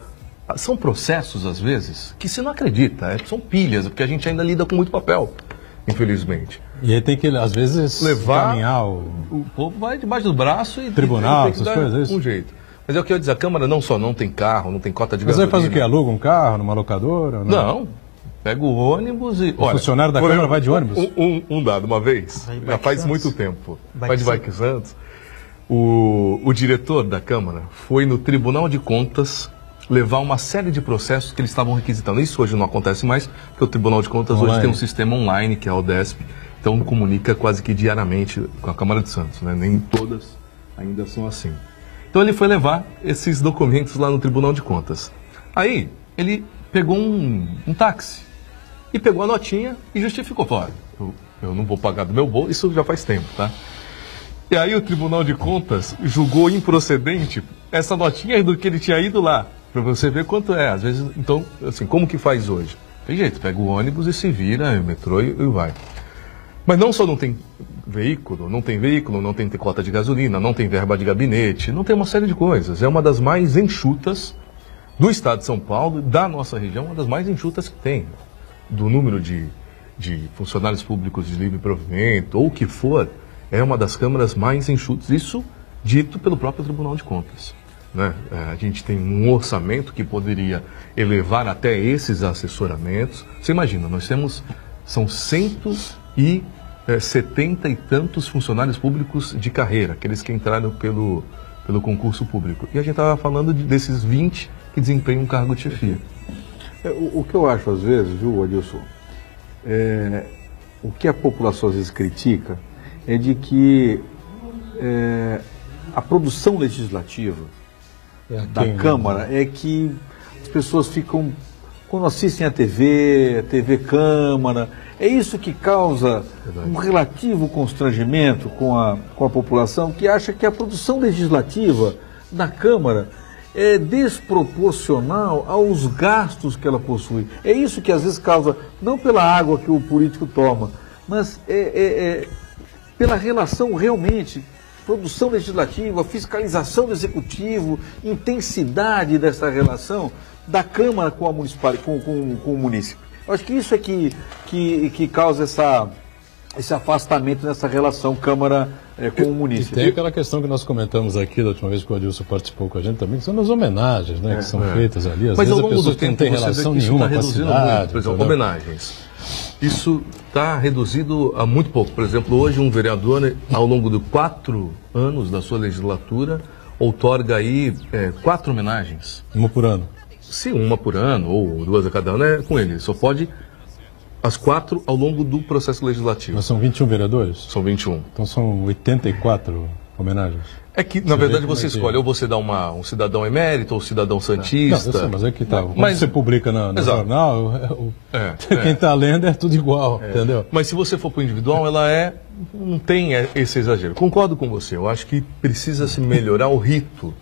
São processos, às vezes, que você não acredita, são pilhas, porque a gente ainda lida com muito papel, infelizmente. E aí tem que, às vezes, levar o povo vai debaixo do braço e tribunal, tem que essas coisas, isso? Um jeito. Mas é o que eu ia dizer, a Câmara não só não tem carro, não tem cota de gasolina. Mas aí faz o quê? Aluga um carro numa locadora? Não, pega o ônibus e... O funcionário da Câmara vai de ônibus? Um dado, uma vez, já faz muito tempo, vai de Bike Santos. O diretor da Câmara foi no Tribunal de Contas levar uma série de processos que eles estavam requisitando. Isso hoje não acontece mais, porque o Tribunal de Contas hoje tem um sistema online, que é a ODESP, então comunica quase que diariamente com a Câmara de Santos, né? Nem todas ainda são assim. Então ele foi levar esses documentos lá no Tribunal de Contas. Aí ele pegou um táxi e pegou a notinha e justificou. Falou, eu não vou pagar do meu bolso, isso já faz tempo, tá? E aí o Tribunal de Contas julgou improcedente essa notinha do que ele tinha ido lá, para você ver quanto é. Às vezes, então, assim, como que faz hoje? Tem jeito, pega o ônibus e se vira, o metrô e vai. Mas não só não tem veículo, não tem cota de gasolina, não tem verba de gabinete, não tem uma série de coisas. É uma das mais enxutas do estado de São Paulo, da nossa região, uma das mais enxutas que tem. Do número de funcionários públicos de livre provimento, ou o que for, é uma das câmaras mais enxutas. Isso dito pelo próprio Tribunal de Contas. Né? A gente tem um orçamento que poderia elevar até esses assessoramentos. Você imagina, nós temos, são 170 e tantos funcionários públicos de carreira, aqueles que entraram pelo concurso público. E a gente estava falando desses 20 que desempenham um cargo de chefia. O que eu acho às vezes, viu, Adilson, o que a população às vezes critica é de que a produção legislativa da Câmara é que as pessoas ficam, quando assistem a TV Câmara, é isso que causa um relativo constrangimento com a população, que acha que a produção legislativa da Câmara é desproporcional aos gastos que ela possui. É isso que às vezes causa, não pela água que o político toma, mas pela relação realmente, produção legislativa, fiscalização do executivo, intensidade dessa relação da Câmara com a com o município. Eu acho que isso é que causa esse afastamento nessa relação Câmara com o município. E tem aquela questão que nós comentamos aqui da última vez que o Adilson participou com a gente também, que são as homenagens, né, que são feitas ali. Às Mas vezes ao longo do tempo não tem relação nenhuma com a cidade. Por exemplo, homenagens. Isso está reduzido a muito pouco. Por exemplo, hoje um vereador, ao longo de 4 anos da sua legislatura, outorga aí 4 homenagens. Uma por ano? Sim, uma por ano, ou 2 a cada ano, é com ele. Só pode as 4 ao longo do processo legislativo. Mas são 21 vereadores? São 21. Então são 84 homenagens? É que, na verdade, você escolhe, ou você dá um cidadão emérito, ou cidadão santista. Não, eu sei, mas é que tá. Quando você publica no jornal, quem está lendo é tudo igual, entendeu? Mas se você for para o individual, não tem esse exagero. Concordo com você, eu acho que precisa se melhorar o rito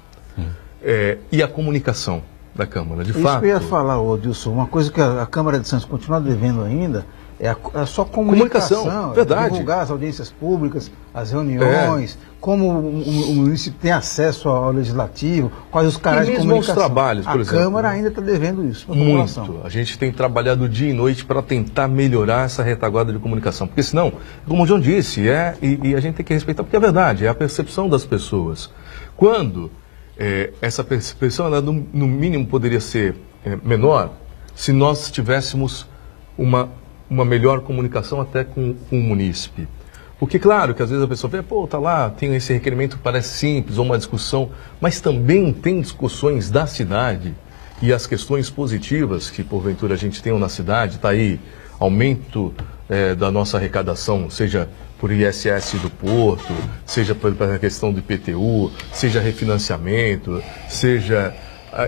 e a comunicação da Câmara, de fato. Isso que eu ia falar, Adilson, uma coisa que a Câmara de Santos continua devendo ainda é a sua comunicação. Verdade. Divulgar as audiências públicas, as reuniões, como o município tem acesso ao legislativo, quais os canais de comunicação. Os trabalhos, por exemplo. A Câmara ainda está devendo isso para a população. Muito. A gente tem trabalhado dia e noite para tentar melhorar essa retaguarda de comunicação. Porque senão, como o João disse, e a gente tem que respeitar, porque é verdade, é a percepção das pessoas. Quando essa percepção, ela, no mínimo, poderia ser menor se nós tivéssemos uma melhor comunicação até com o munícipe. Porque, claro, que às vezes a pessoa vê, tá lá, tem esse requerimento que parece simples, ou uma discussão, mas também tem discussões da cidade e as questões positivas que, porventura, a gente tem na cidade, está aí, aumento da nossa arrecadação, seja por ISS do Porto, seja pela questão do IPTU, seja refinanciamento, seja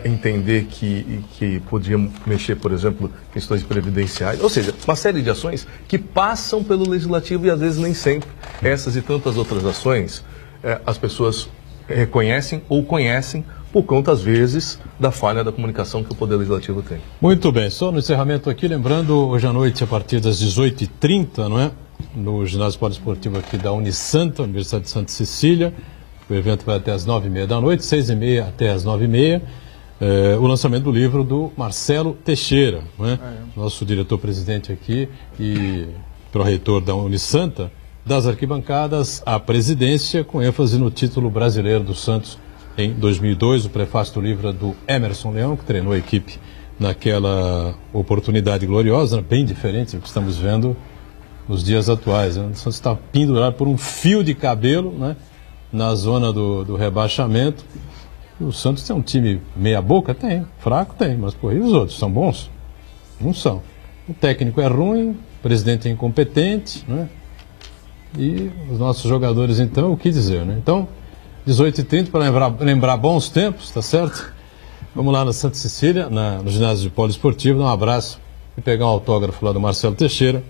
entender que podia mexer, por exemplo, questões previdenciais, ou seja, uma série de ações que passam pelo legislativo e às vezes nem sempre essas e tantas outras ações as pessoas reconhecem ou conhecem por conta, às vezes, da falha da comunicação que o Poder Legislativo tem. Muito bem, só no encerramento aqui, lembrando, hoje à noite, a partir das 18h30, não é? No ginásio poliesportivo aqui da Unisanta, Universidade de Santa Cecília, o evento vai até as 9h30 da noite, 6h30 até as 9h30. O lançamento do livro do Marcelo Teixeira, né? Nosso diretor-presidente aqui e pró-reitor da Unisanta, das arquibancadas à presidência, com ênfase no título brasileiro do Santos em 2002. O prefácio do livro é do Emerson Leão, que treinou a equipe naquela oportunidade gloriosa, bem diferente do que estamos vendo nos dias atuais. Né? O Santos está pendurado por um fio de cabelo, né? Na zona do rebaixamento. O Santos tem um time meia boca? Tem. Fraco? Tem. Mas, pô, e os outros? São bons? Não são. O técnico é ruim, o presidente é incompetente, né? E os nossos jogadores, então, o que dizer, né? Então, 18h30, para lembrar bons tempos, tá certo? Vamos lá na Santa Cecília, no ginásio de poliesportivo, dar um abraço e pegar um autógrafo lá do Marcelo Teixeira,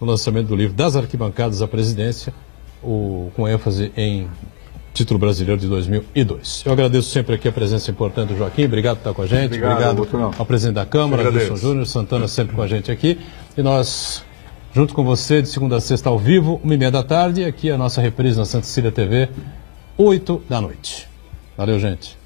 no lançamento do livro Das Arquibancadas à Presidência, com ênfase em título brasileiro de 2002. Eu agradeço sempre aqui a presença importante do Joaquim, obrigado por estar com a gente, obrigado ao presidente da Câmara, Wilson Júnior, Santana sempre com a gente aqui, e nós, junto com você, de segunda a sexta ao vivo, 1h30 da tarde, e aqui a nossa reprise na Santa Cecília TV, 8 da noite. Valeu, gente.